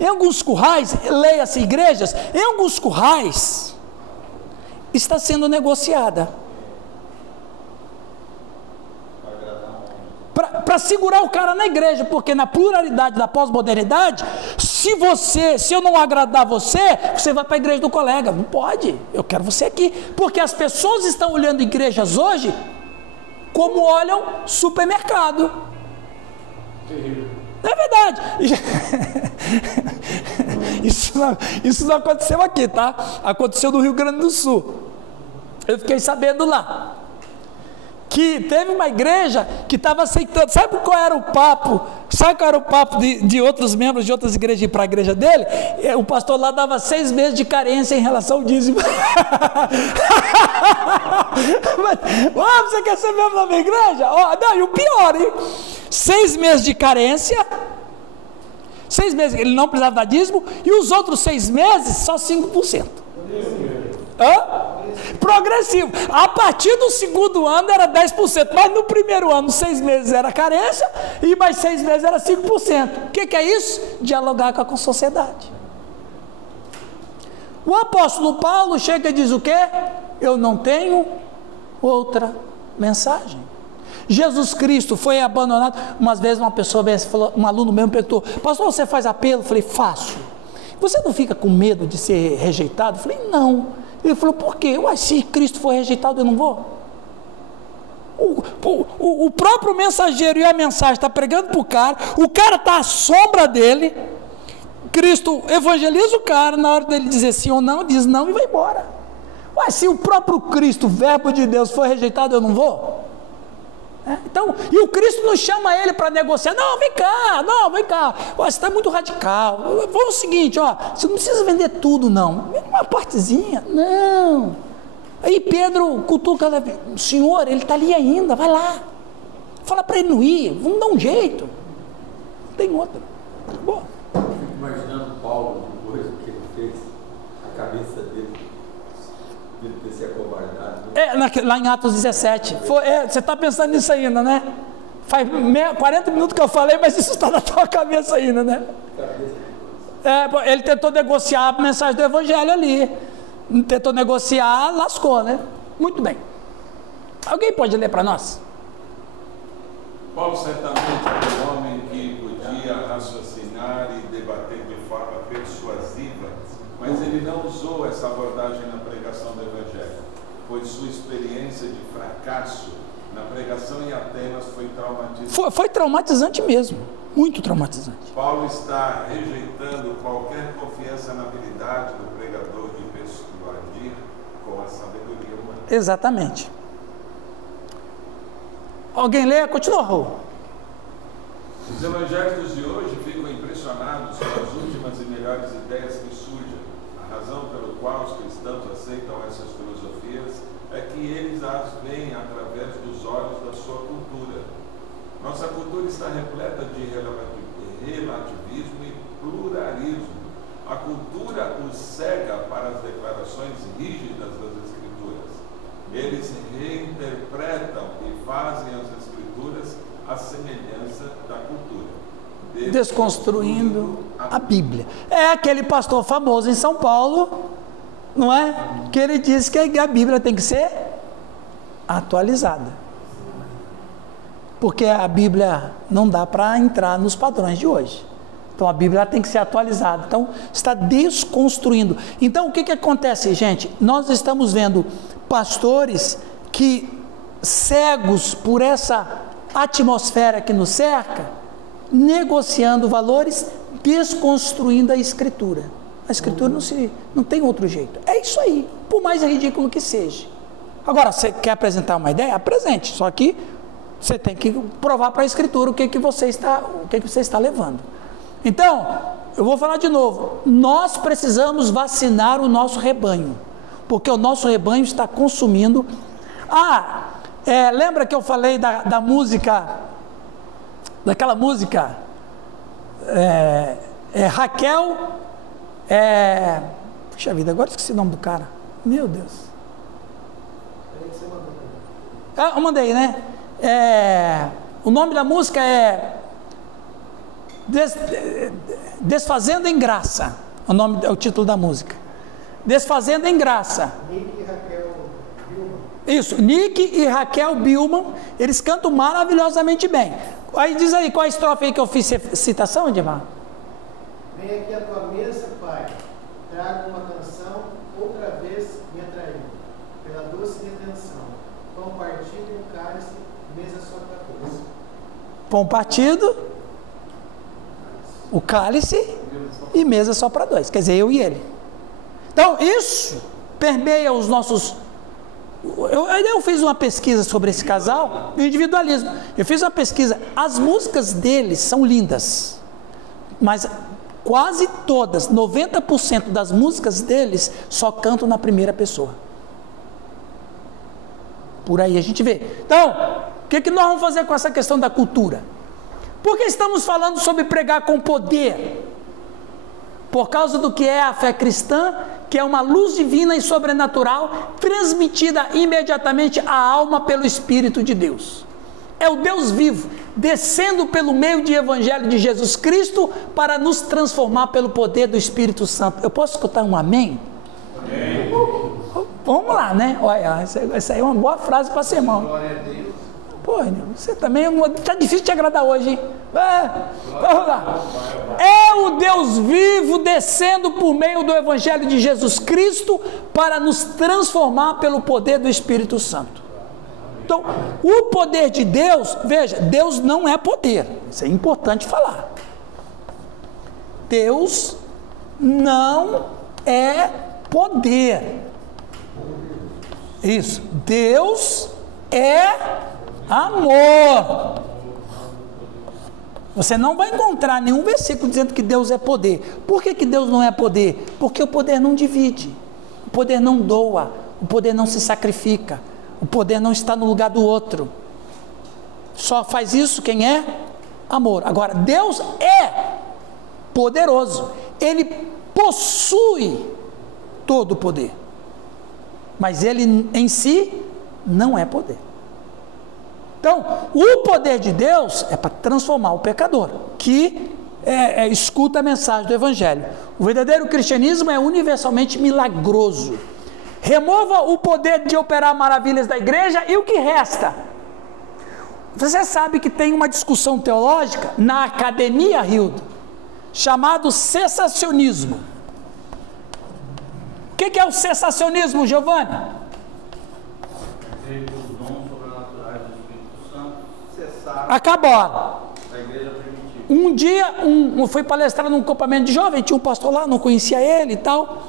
Em alguns currais, leia-se igrejas, em alguns currais, está sendo negociada. Para segurar o cara na igreja, porque na pluralidade da pós-modernidade, se eu não agradar você vai para a igreja do colega. Não pode, eu quero você aqui, porque as pessoas estão olhando igrejas hoje como olham supermercado. É verdade. Isso não aconteceu aqui, tá? Aconteceu no Rio Grande do Sul. Eu fiquei sabendo lá que teve uma igreja que estava aceitando. Sabe qual era o papo? Sabe qual era o papo de outros membros de outras igrejas ir para a igreja dele? O pastor lá dava 6 meses de carência em relação ao dízimo. Você quer ser membro da minha igreja? Não, e o pior, hein? 6 meses de carência, 6 meses ele não precisava dar dízimo, e os outros 6 meses só 5%. Progressivo. A partir do 2º ano era 10%, mas no primeiro ano 6 meses era carência e mais 6 meses era 5%. O que é isso? Dialogar com a sociedade. O apóstolo Paulo chega e diz o quê? Eu não tenho outra mensagem. Jesus Cristo foi abandonado. Umas vezes uma pessoa, um aluno meu me perguntou: pastor, você faz apelo? Eu falei: faço. Você não fica com medo de ser rejeitado? Eu falei: não. Ele falou: por quê? Se Cristo for rejeitado, eu não vou. O próprio mensageiro e a mensagem está pregando para o cara está à sombra dele. Cristo evangeliza o cara, na hora dele dizer sim ou não, diz não e vai embora. Se o próprio Cristo, o verbo de Deus, for rejeitado, eu não vou. Então, e o Cristo não chama ele para negociar. Não, vem cá. Você está muito radical. Vamos o seguinte, você não precisa vender tudo, não. Uma partezinha. Não. Aí Pedro cutuca, Senhor, ele está ali ainda, vai lá. Fala para ele não ir, vamos dar um jeito. Não tem outra. Bom. Eu fico imaginando Paulo, depois do que ele fez, a cabeça dele ter se acovardado. Lá em Atos 17. Você está pensando nisso ainda, né? Faz 40 minutos que eu falei, mas isso está na tua cabeça ainda, né? Ele tentou negociar a mensagem do evangelho ali. Tentou negociar, lascou, né? Muito bem. Alguém pode ler para nós? Paulo certamente era um homem que podia raciocinar e debater de forma persuasiva, mas ele não usou essa abordagem na pregação do evangelho, pois sua experiência de fracasso na pregação em Atenas foi traumatizante. Foi traumatizante mesmo, muito traumatizante. Paulo está rejeitando qualquer confiança na habilidade do pregador de persuadir com a sabedoria humana. Exatamente. Alguém lê? Continua, Raul. Os evangélicos de hoje ficam impressionados com as últimas e melhores ideias que surgem. A razão pelo qual os cristãos aceitam essas filosofias é que eles as veem através dos olhos da sua cultura. Nossa cultura está repleta de relativismo e pluralismo. A cultura os cega para as declarações rígidas das Escrituras. Eles reinterpretam e fazem as Escrituras à semelhança da cultura, desconstruindo a Bíblia. É aquele pastor famoso em São Paulo, não é? Que ele diz que a Bíblia tem que ser atualizada, porque a Bíblia não dá para entrar nos padrões de hoje. Então a Bíblia tem que ser atualizada. Então está desconstruindo. Então o que acontece, gente? Nós estamos vendo pastores que, cegos por essa atmosfera que nos cerca, negociando valores, desconstruindo a Escritura. A Escritura não tem outro jeito. É isso aí, por mais ridículo que seja. Agora, você quer apresentar uma ideia? Apresente. Só que você tem que provar para a Escritura o que você está levando. Então, eu vou falar de novo. Nós precisamos vacinar o nosso rebanho, porque o nosso rebanho está consumindo. Lembra que eu falei da música, daquela música, Raquel, puxa vida, agora esqueci o nome do cara, meu Deus. Eu mandei, né? O nome da música é Desfazendo em Graça, é o título da música. Desfazendo em Graça. Isso, Nick e Raquel Bilman, eles cantam maravilhosamente bem. Aí diz aí, qual a estrofe aí que eu fiz citação, Edmar? Vem aqui a tua mesa, Pai, traga uma canção, outra vez me atraiu, pela doce redenção. Pão partido e um cálice, mesa só para dois. Pão partido, o cálice e mesa só para dois, quer dizer, eu e ele. Então, isso permeia os nossos... Eu fiz uma pesquisa sobre esse casal, o individualismo. Eu fiz uma pesquisa, as músicas deles são lindas, mas quase todas, 90% das músicas deles só cantam na primeira pessoa. Por aí a gente vê. Então, o que nós vamos fazer com essa questão da cultura? Porque estamos falando sobre pregar com poder, por causa do que é a fé cristã, que é uma luz divina e sobrenatural, transmitida imediatamente à alma pelo Espírito de Deus. É o Deus vivo, descendo pelo meio do Evangelho de Jesus Cristo, para nos transformar pelo poder do Espírito Santo. Eu posso escutar um amém? Amém. Vamos lá, né? Olha, essa aí é uma boa frase para sermão. Glória a Deus. Pô, você também está difícil de agradar hoje, hein? Vamos lá. É o Deus vivo descendo por meio do Evangelho de Jesus Cristo para nos transformar pelo poder do Espírito Santo. Então, o poder de Deus, veja, Deus não é poder, isso é importante falar. Deus não é poder. Isso, Deus é amor. Você não vai encontrar nenhum versículo dizendo que Deus é poder. Por que Deus não é poder? Porque o poder não divide, o poder não doa, o poder não se sacrifica, o poder não está no lugar do outro. Só faz isso quem é amor. Agora, Deus é poderoso, Ele possui todo o poder, mas Ele em si não é poder. Então, o poder de Deus é para transformar o pecador, que escuta a mensagem do Evangelho. O verdadeiro cristianismo é universalmente milagroso. Remova o poder de operar maravilhas da igreja e o que resta? Você sabe que tem uma discussão teológica na academia, Hildo, chamado cessacionismo. O que é o cessacionismo, Giovanni? Os dons sobrenaturais do Espírito Santo cessaram. Acabaram. A igreja permitiu. Um dia, eu fui palestrar num acampamento de jovem, tinha um pastor lá, não conhecia ele e tal.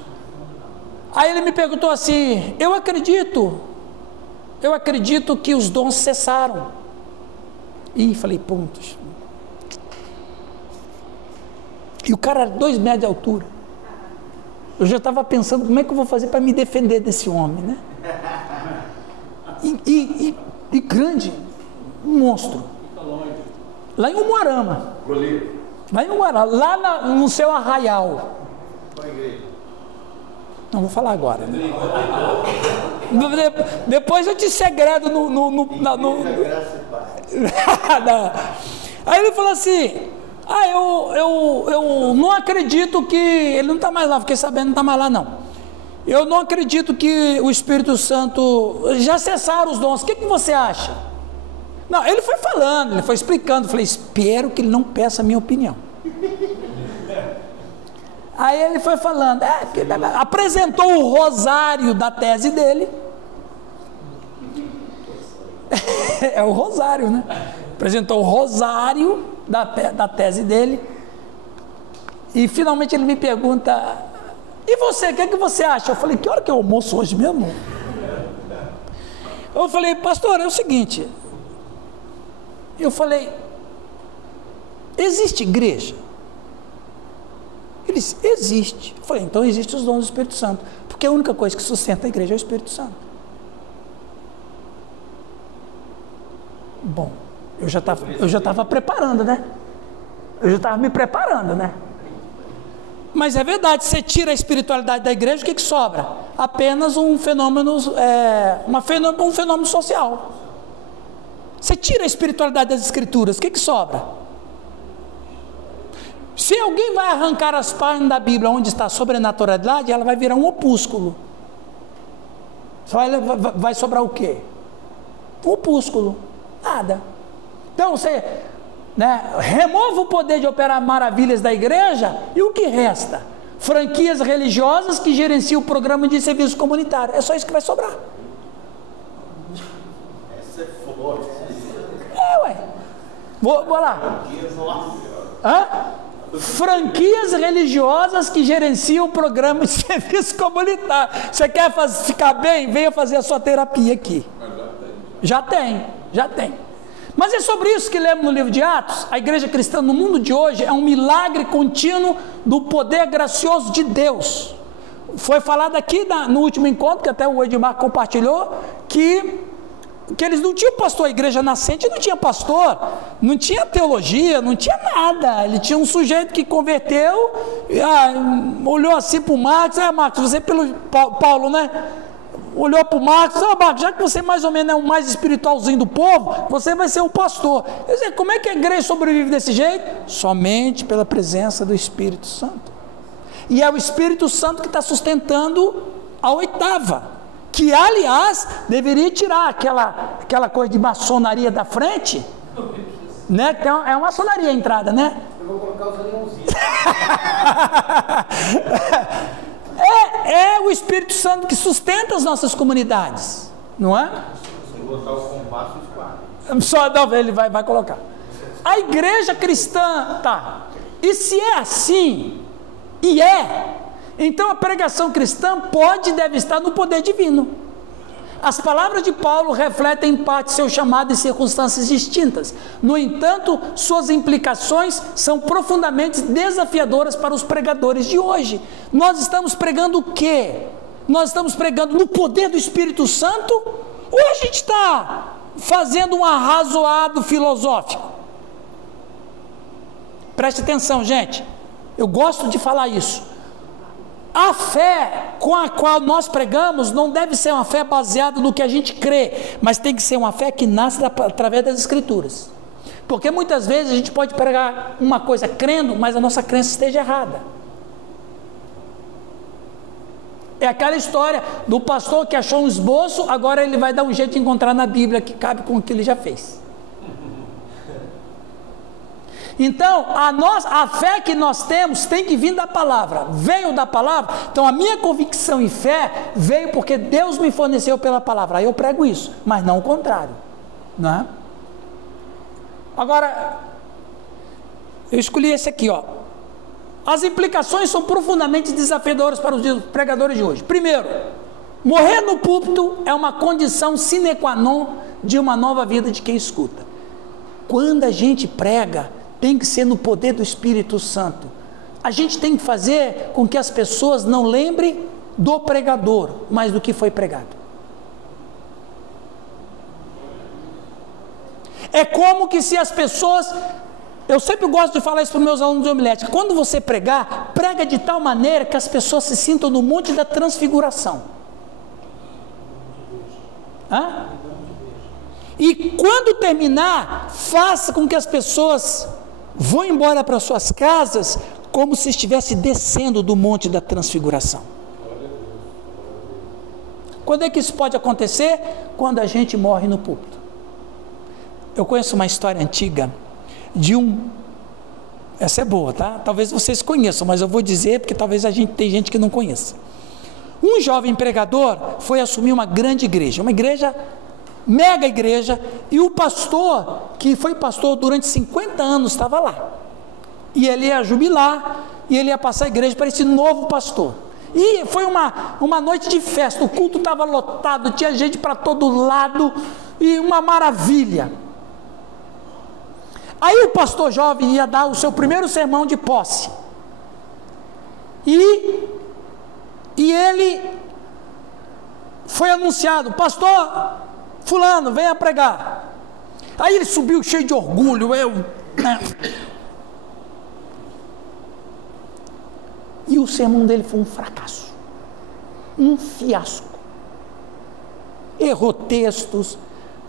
Aí ele me perguntou assim: eu acredito que os dons cessaram. E falei, pontos. E o cara era 2 metros de altura. Eu já estava pensando como é que eu vou fazer para me defender desse homem, né? E grande, um monstro. Lá em Umuarama. Lá em Umuarama, lá no seu arraial. Não vou falar agora. Né? Depois eu te segredo Aí ele falou assim: eu não acredito que... Ele não está mais lá, fiquei sabendo, não está mais lá não. Eu não acredito que o Espírito Santo... Já cessaram os dons, o que você acha? Não, ele foi falando, ele foi explicando. Eu falei, espero que ele não peça a minha opinião. Aí ele foi falando, apresentou o rosário da tese dele. É o rosário, né? Apresentou o rosário da tese dele. E finalmente ele me pergunta: e você, o que você acha? Eu falei, que hora que é o almoço hoje mesmo? Eu falei, pastor, é o seguinte. Eu falei, existe igreja? Ele disse, existe. Eu falei, então existem os dons do Espírito Santo, porque a única coisa que sustenta a igreja é o Espírito Santo. Bom, eu já estava preparando, né? Eu já estava me preparando, né? Mas é verdade, você tira a espiritualidade da igreja, o que sobra? Apenas um fenômeno, um fenômeno social. Você tira a espiritualidade das escrituras, o que sobra? Se alguém vai arrancar as páginas da Bíblia onde está a sobrenaturalidade, ela vai virar um opúsculo. Vai sobrar o quê? Um opúsculo. Nada. Então você remova o poder de operar maravilhas da igreja e o que resta? Franquias religiosas que gerenciam o programa de serviço comunitário. É só isso que vai sobrar. Essa é forte. Vou lá. Franquias religiosas que gerenciam o programa de serviço comunitário. Você quer ficar bem? Venha fazer a sua terapia aqui. Já tem. Mas é sobre isso que lemos no livro de Atos. A igreja cristã no mundo de hoje é um milagre contínuo do poder gracioso de Deus. Foi falado aqui no último encontro, que até o Edmar compartilhou, que eles não tinham pastor, a igreja nascente não tinha pastor, não tinha teologia, não tinha nada. Ele tinha um sujeito que converteu, olhou assim para o Marcos, Marcos, você pelo Paulo, né? Olhou para o Marcos, Marcos, já que você mais ou menos é o mais espiritualzinho do povo, você vai ser o pastor. Quer dizer, como é que a igreja sobrevive desse jeito? Somente pela presença do Espírito Santo. E é o Espírito Santo que está sustentando a 8ª, que aliás deveria tirar aquela coisa de maçonaria da frente, né? Então, é uma maçonaria a entrada, né? Eu vou colocar os anõozinhos. É o Espírito Santo que sustenta as nossas comunidades, não é? Se botar o compasso, esquadra. Só não, ele vai colocar. A igreja cristã, tá. E se é assim, então a pregação cristã pode e deve estar no poder divino. As palavras de Paulo refletem em parte seu chamado em circunstâncias distintas. No entanto, suas implicações são profundamente desafiadoras para os pregadores de hoje. Nós estamos pregando o quê? Nós estamos pregando no poder do Espírito Santo? Ou a gente está fazendo um arrazoado filosófico? Preste atenção, gente. Eu gosto de falar isso. A fé com a qual nós pregamos não deve ser uma fé baseada no que a gente crê, mas tem que ser uma fé que nasce através das Escrituras. Porque muitas vezes a gente pode pregar uma coisa crendo, mas a nossa crença esteja errada. É aquela história do pastor que achou um esboço, agora ele vai dar um jeito de encontrar na Bíblia que cabe com o que ele já fez. Então, a fé que nós temos tem que vir da palavra. Veio da palavra, então a minha convicção e fé veio porque Deus me forneceu pela palavra. Aí eu prego isso, mas não o contrário, não é? Agora, eu escolhi esse aqui, ó. As implicações são profundamente desafiadoras para os pregadores de hoje. Primeiro, morrer no púlpito é uma condição sine qua non de uma nova vida de quem escuta. Quando a gente prega, tem que ser no poder do Espírito Santo. A gente tem que fazer com que as pessoas não lembrem do pregador, mas do que foi pregado. É como que se as pessoas... Eu sempre gosto de falar isso para os meus alunos de homilética. Quando você pregar, prega de tal maneira que as pessoas se sintam no monte da transfiguração. Hã? E quando terminar, faça com que as pessoas vão embora para suas casas como se estivesse descendo do monte da transfiguração. Quando é que isso pode acontecer? Quando a gente morre no púlpito. Eu conheço uma história antiga de essa é boa, tá? Talvez vocês conheçam, mas eu vou dizer porque talvez tem gente que não conheça. Um jovem pregador foi assumir uma grande igreja, uma igreja, mega igreja, e o pastor, que foi pastor durante 50 anos, estava lá. E ele ia jubilar, e ele ia passar a igreja para esse novo pastor. E foi uma noite de festa, o culto estava lotado, tinha gente para todo lado, e uma maravilha. Aí o pastor jovem ia dar o seu primeiro sermão de posse. E ele foi anunciado: pastor fulano, venha pregar. Aí ele subiu cheio de orgulho, e o sermão dele foi um fracasso, um fiasco. Errou textos,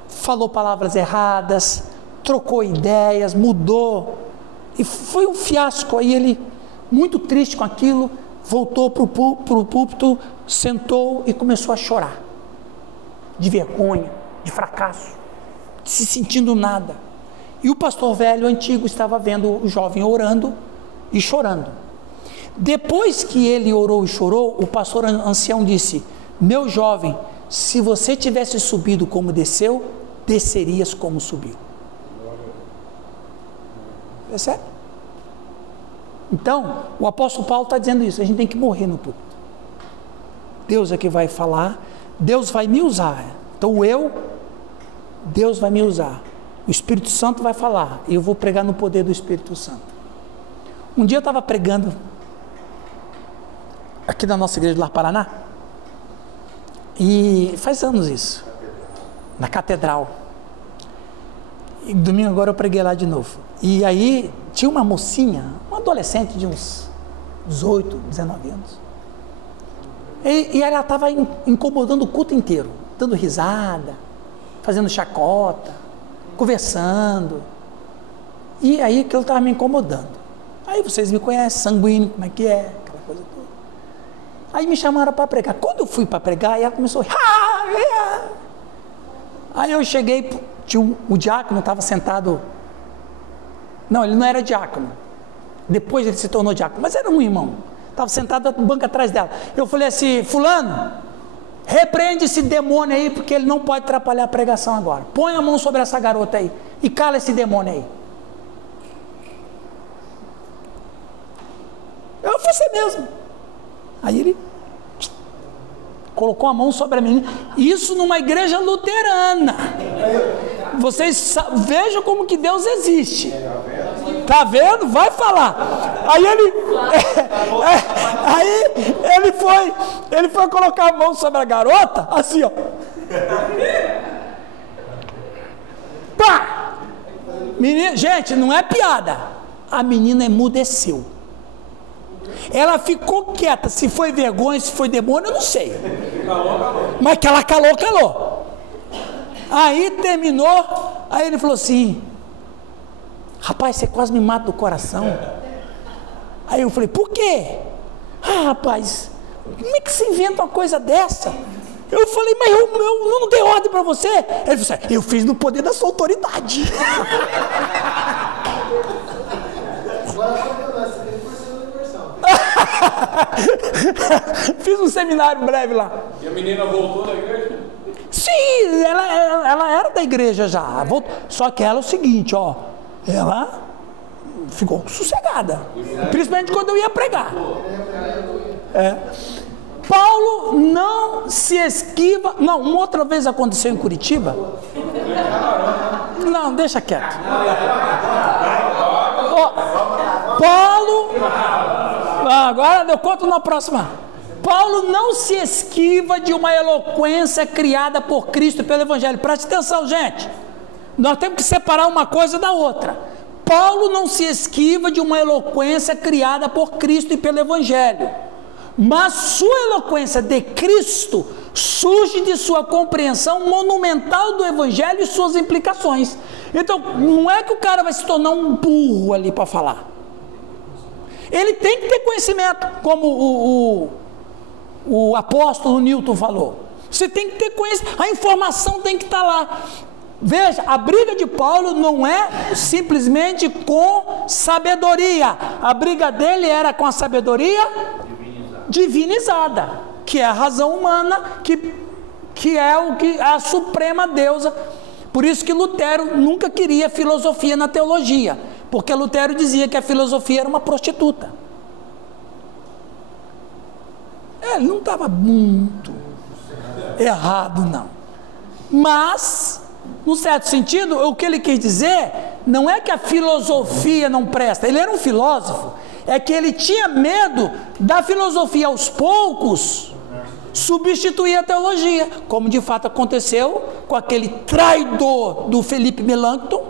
falou palavras erradas, trocou ideias, mudou, e foi um fiasco. Aí ele, muito triste com aquilo, voltou para o púlpito, sentou e começou a chorar, de vergonha, de fracasso, se sentindo nada. E o pastor velho, antigo, estava vendo o jovem orando e chorando. Depois que ele orou e chorou, o pastor ancião disse: meu jovem, se você tivesse subido como desceu, descerias como subiu. Percebe? Então, o apóstolo Paulo está dizendo isso: a gente tem que morrer no púlpito. Deus é que vai falar, Deus vai me usar. Então Deus vai me usar. O Espírito Santo vai falar, e eu vou pregar no poder do Espírito Santo. Um dia eu estava pregando aqui na nossa igreja do Lar Paraná, e faz anos isso, na catedral. E domingo agora eu preguei lá de novo. E aí tinha uma mocinha, uma adolescente de uns 18, 19 anos. E ela estava incomodando o culto inteiro, dando risada, fazendo chacota, conversando. E aí aquilo estava me incomodando. Aí vocês me conhecem, sanguíneo, como é que é, aquela coisa toda. Aí me chamaram para pregar. Quando eu fui para pregar, ela começou a... Aí eu cheguei, tinha o diácono estava sentado. Não, ele não era diácono. Depois ele se tornou diácono, mas era um irmão. Estava sentado no banco atrás dela. Eu falei assim: fulano, repreende esse demônio aí, porque ele não pode atrapalhar a pregação agora. Põe a mão sobre essa garota aí e cala esse demônio aí. Eu falei: você mesmo. Aí ele colocou a mão sobre a menina. Isso numa igreja luterana. Vocês vejam como que Deus existe. Tá vendo? Vai falar. Aí ele foi colocar a mão sobre a garota, assim, ó. Pá! Menina, gente, não é piada. A menina emudeceu. Ela ficou quieta. Se foi vergonha, se foi demônio, eu não sei. Mas que ela calou. Aí terminou. Aí ele falou assim: rapaz, você quase me mata do coração. Aí eu falei: por quê? Ah, rapaz, como é que você inventa uma coisa dessa? Eu falei: mas eu não dei ordem para você. Ele falou assim: eu fiz no poder da sua autoridade. Fiz um seminário breve lá. E a menina voltou da igreja? Sim, ela era da igreja já. Só que ela é o seguinte, ó. Ela ficou sossegada. Principalmente quando eu ia pregar. Paulo não se esquiva. Não, uma outra vez aconteceu em Curitiba. Não, deixa quieto. Paulo. Agora eu conto na próxima. Paulo não se esquiva de uma eloquência criada por Cristo e pelo Evangelho. Preste atenção, gente. Nós temos que separar uma coisa da outra. Paulo não se esquiva de uma eloquência criada por Cristo e pelo Evangelho. Mas sua eloquência de Cristo surge de sua compreensão monumental do Evangelho e suas implicações. Então, não é que o cara vai se tornar um burro ali para falar. Ele tem que ter conhecimento, como o apóstolo Newton falou. Você tem que ter conhecimento, a informação tem que estar lá. Veja, a briga de Paulo não é simplesmente com sabedoria. A briga dele era com a sabedoria divinizada, que é a razão humana, que é a suprema deusa. Por isso que Lutero nunca queria filosofia na teologia, porque Lutero dizia que a filosofia era uma prostituta. Ele não estava muito errado, não. Mas, num certo sentido, o que ele quis dizer não é que a filosofia não presta. Ele era um filósofo, é que ele tinha medo da filosofia aos poucos substituir a teologia, como de fato aconteceu com aquele traidor do Felipe Melanchthon,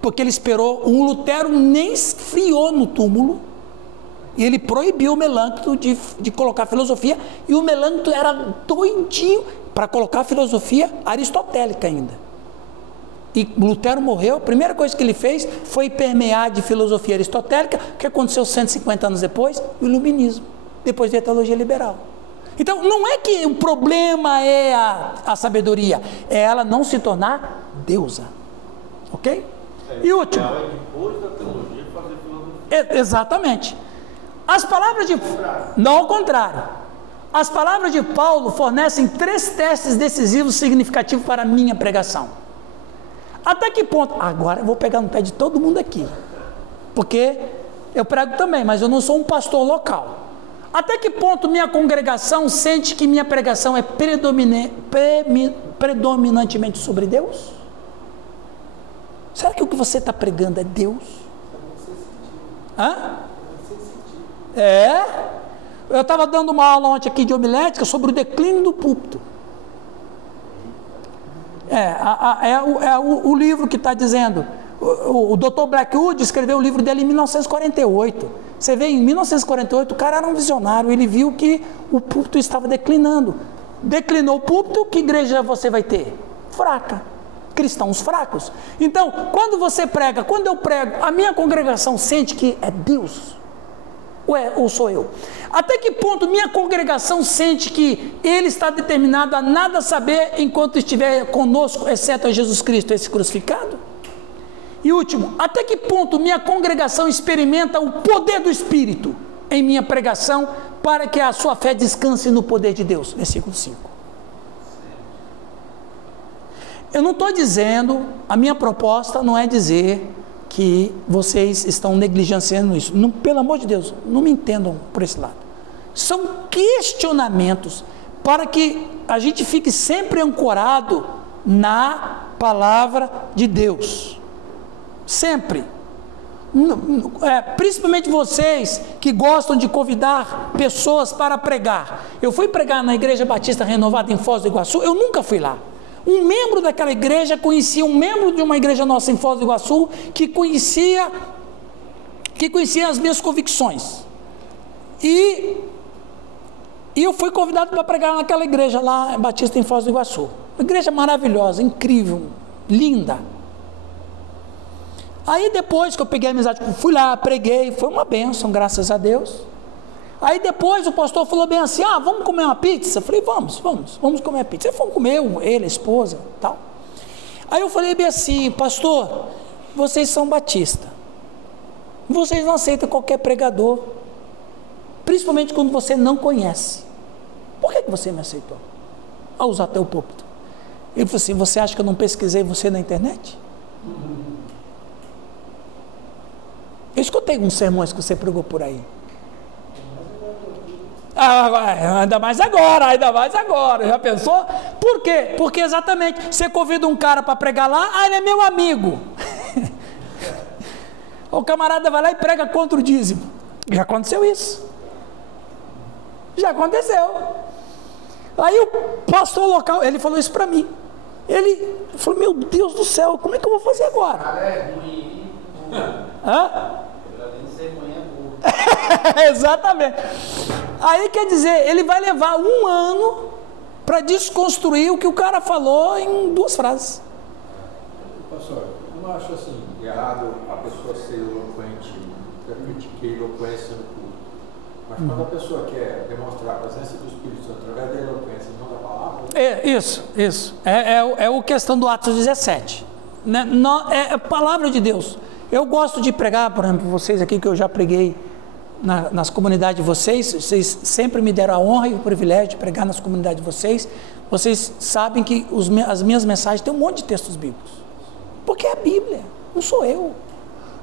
porque ele esperou, Lutero nem esfriou no túmulo, e ele proibiu o Melanchthon de colocar filosofia, e o Melanchthon era doidinho para colocar filosofia aristotélica ainda. E Lutero morreu, a primeira coisa que ele fez foi permear de filosofia aristotélica, que aconteceu 150 anos depois, o iluminismo, depois da teologia liberal. Então, não é que o problema é a sabedoria, é ela não se tornar deusa. Ok? E último. Depois da teologia fazer filosofia. Exatamente. As palavras de... Não ao contrário. As palavras de Paulo fornecem 3 testes decisivos significativos para a minha pregação. Até que ponto? Agora eu vou pegar no pé de todo mundo aqui. Porque eu prego também, mas eu não sou um pastor local. Até que ponto minha congregação sente que minha pregação é predominantemente sobre Deus? Será que o que você está pregando é Deus? Hã? Eu estava dando uma aula ontem aqui de homilética sobre o declínio do púlpito. O livro que está dizendo, o Dr. Blackwood escreveu o livro dele em 1948. Você vê, em 1948 o cara era um visionário, ele viu que o púlpito estava declinando. Declinou o púlpito, que igreja você vai ter? Fraca. Cristãos fracos. Então, quando você prega, quando eu prego, a minha congregação sente que é Deus? Ou sou eu? Até que ponto minha congregação sente que Ele está determinado a nada saber enquanto estiver conosco, exceto a Jesus Cristo, esse crucificado? E último, até que ponto minha congregação experimenta o poder do Espírito em minha pregação para que a sua fé descanse no poder de Deus? Versículo 5. Eu não estou dizendo, a minha proposta não é dizer que vocês estão negligenciando isso. Não, pelo amor de Deus, não me entendam por esse lado. São questionamentos para que a gente fique sempre ancorado na palavra de Deus. Sempre. Principalmente vocês que gostam de convidar pessoas para pregar. Eu fui pregar na Igreja Batista Renovada em Foz do Iguaçu, eu nunca fui lá. Um membro daquela igreja conhecia um membro de uma igreja nossa em Foz do Iguaçu que conhecia as minhas convicções. E eu fui convidado para pregar naquela igreja lá, Batista em Foz do Iguaçu. Uma igreja maravilhosa, incrível, linda. Aí depois que eu peguei a amizade, fui lá, preguei, foi uma bênção, graças a Deus. Aí depois o pastor falou bem assim, vamos comer uma pizza? Eu falei, vamos comer a pizza. Aí fomos comer, ele, a esposa, tal. Aí eu falei bem assim, pastor, vocês são batistas. Vocês não aceitam qualquer pregador, principalmente quando você não conhece. Por que você me aceitou? A usar teu púlpito. Ele falou assim, você acha que eu não pesquisei você na internet? Eu escutei uns sermões que você pregou por aí. Ainda mais agora, já pensou? Por quê? Porque exatamente, você convida um cara para pregar lá, ele é meu amigo. O camarada vai lá e prega contra o dízimo. Já aconteceu isso. Já aconteceu. Aí o pastor local, ele falou isso para mim. Ele falou, meu Deus do céu, como é que eu vou fazer agora? Cara, é ruim. Exatamente. Aí quer dizer, ele vai levar 1 ano para desconstruir o que o cara falou em 2 frases. Pastor, eu não acho assim errado a pessoa ser eloquente, eu critiquei eloquência no culto. Mas quando a pessoa quer demonstrar a presença do Espírito Santo através da eloquência e não da palavra. Isso. É a questão do Atos 17. Né? É a palavra de Deus. Eu gosto de pregar, por exemplo, vocês aqui que eu já preguei nas comunidades de vocês sempre me deram a honra e o privilégio de pregar nas comunidades de vocês. Vocês sabem que as minhas mensagens têm um monte de textos bíblicos. Porque é a Bíblia, não sou eu.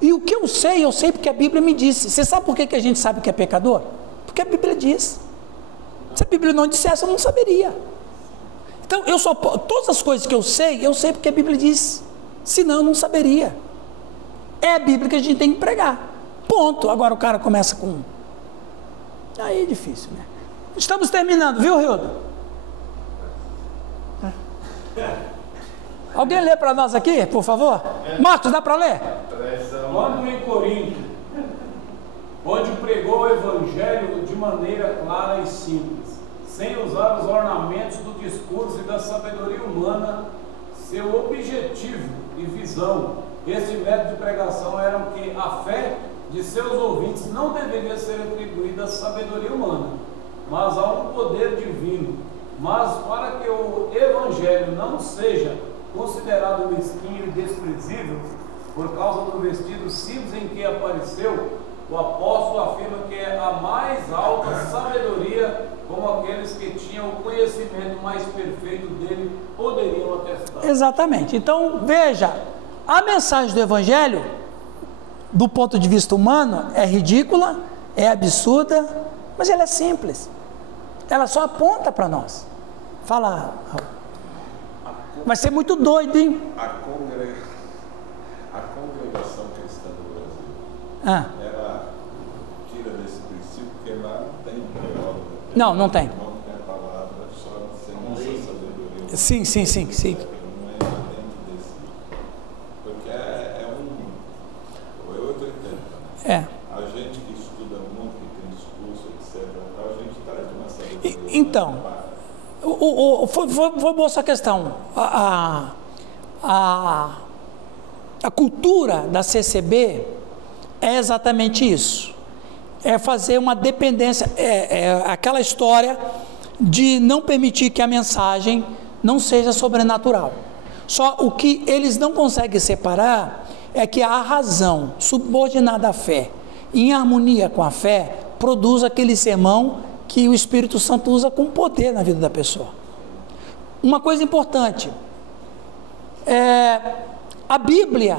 E o que eu sei porque a Bíblia me disse. Você sabe por que a gente sabe que é pecador? Porque a Bíblia diz. Se a Bíblia não dissesse, eu não saberia. Então, todas as coisas que eu sei porque a Bíblia diz. Senão, eu não saberia. É a Bíblia que a gente tem que pregar. Ponto. Agora o cara começa com... Aí é difícil, né? Estamos terminando, viu, Rildo? Alguém lê para nós aqui, por favor? Marcos, dá para ler? Quando em Corinto, onde pregou o Evangelho de maneira clara e simples, sem usar os ornamentos do discurso e da sabedoria humana, seu objetivo e visão, esse método de pregação era que a fé de seus ouvintes não deveria ser atribuída à sabedoria humana, mas a um poder divino. Mas para que o Evangelho não seja considerado mesquinho e desprezível, por causa do vestido simples em que apareceu, o apóstolo afirma que é a mais alta sabedoria, como aqueles que tinham o conhecimento mais perfeito dele poderiam atestar. Exatamente. Então, veja, a mensagem do Evangelho, do ponto de vista humano, é ridícula, é absurda, mas ela é simples. Ela só aponta para nós. Fala, Raul. Vai ser muito doido, hein? A congregação cristã do Brasil, ela tira desse princípio, porque lá não tem teólogo. Não tem. Não tem a palavra, só sem nossa sabedoria. Sim. Não é dentro desse. Porque eu estou entendendo. A gente que estuda muito, que tem discurso, etc., a gente traz uma sabedoria. Então, foi boa essa questão. A cultura da CCB é exatamente isso. É fazer uma dependência, aquela história de não permitir que a mensagem não seja sobrenatural. Só o que eles não conseguem separar é que a razão subordinada à fé, em harmonia com a fé, produz aquele sermão que o Espírito Santo usa com poder na vida da pessoa. Uma coisa importante, a Bíblia,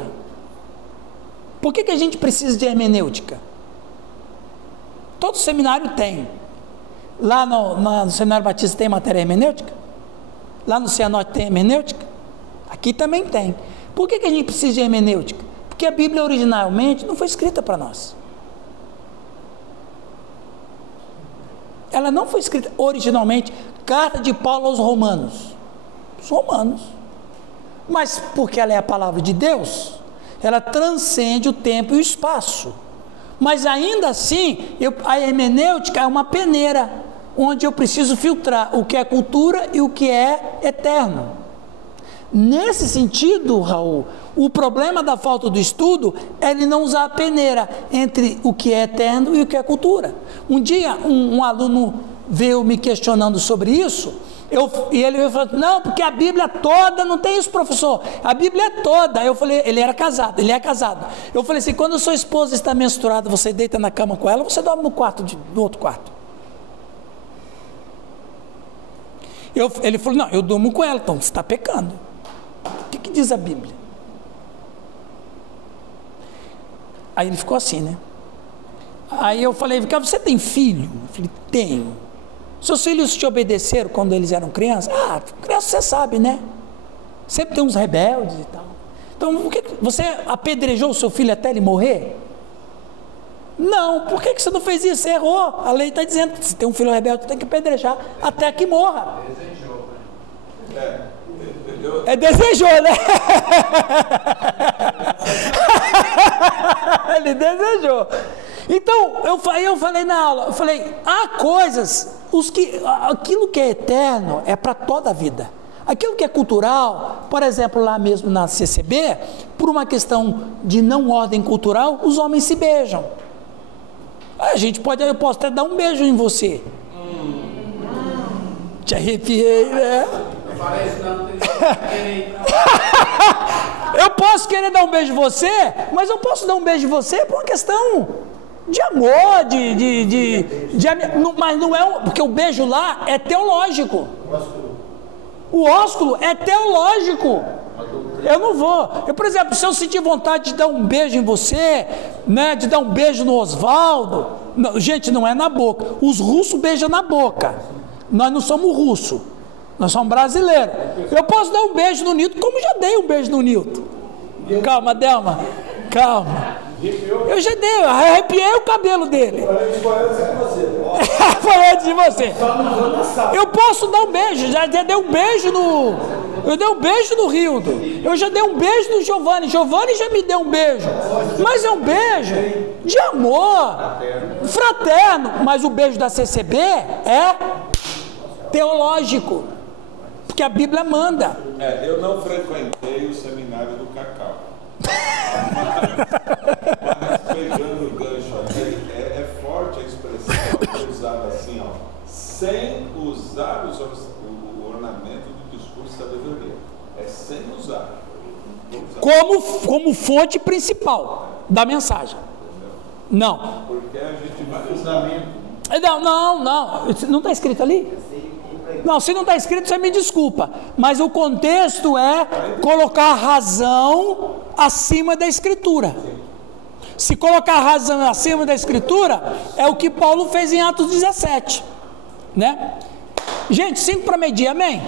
por que a gente precisa de hermenêutica? Todo seminário tem. Lá no Seminário Batista tem matéria hermenêutica? Lá no Cianorte tem hermenêutica? Aqui também tem. Por que a gente precisa de hermenêutica? Porque a Bíblia originalmente não foi escrita para nós. Ela não foi escrita originalmente, carta de Paulo aos Romanos. Os Romanos. Mas porque ela é a palavra de Deus, ela transcende o tempo e o espaço. Mas ainda assim, a hermenêutica é uma peneira, onde eu preciso filtrar o que é cultura e o que é eterno. Nesse sentido, Raul, o problema da falta do estudo é ele não usar a peneira entre o que é eterno e o que é cultura. Um dia, um aluno veio me questionando sobre isso, e ele veio falando, não, porque a Bíblia toda, não tem isso, professor, a Bíblia é toda. Eu falei, ele é casado. Eu falei assim, quando a sua esposa está menstruada, você deita na cama com ela, ou você dorme no outro quarto? Ele falou, não, eu durmo com ela, então você está pecando. O que diz a Bíblia? Aí ele ficou assim, né? Aí eu falei, você tem filho? Eu falei, tenho. Seus filhos te obedeceram quando eles eram crianças? Criança você sabe, né? Sempre tem uns rebeldes e tal. Então, você apedrejou o seu filho até ele morrer? Não, por que você não fez isso? Você errou. A lei está dizendo que se tem um filho rebelde, tem que apedrejar até que morra. Desejou, né? Desejou, né? Ele desejou. Então, eu falei na aula, há coisas, aquilo que é eterno é para toda a vida. Aquilo que é cultural, por exemplo, lá mesmo na CCB, por uma questão de não ordem cultural, os homens se beijam. Eu posso até dar um beijo em você. Te arrepiei, né? Eu posso querer dar um beijo em você, mas eu posso dar um beijo em você por uma questão de amor, mas não é, porque o beijo lá é teológico. O ósculo é teológico. Eu não vou. Por exemplo, se eu sentir vontade de dar um beijo em você, né, de dar um beijo no Oswaldo, gente, não é na boca. Os russos beijam na boca. Nós não somos russos. Nós somos brasileiros. Eu posso dar um beijo no Nilton, como já dei um beijo no Nilton. Calma, Delma. Calma. Eu já dei, arrepiei o cabelo dele. Foi antes de você. Eu posso dar um beijo, já dei um beijo no... Eu dei um beijo no Rildo. Eu já dei um beijo no Giovanni. Giovanni já me deu um beijo. Mas é um beijo de amor, fraterno. Mas o beijo da CCB é teológico. Porque a Bíblia manda. Eu não frequentei o seminário do Cacau. Mas pegando o gancho aqui, é forte a expressão usada assim, ó, sem usar o ornamento do discurso de sabedoria. É sem usar. Como fonte principal da mensagem. Não. Porque a gente vai usar. Não está escrito ali? Não, se não está escrito, você me desculpa. Mas o contexto é colocar a razão acima da Escritura. Se colocar a razão acima da Escritura, é o que Paulo fez em Atos 17. Né? Gente, 5 para meio-dia, amém?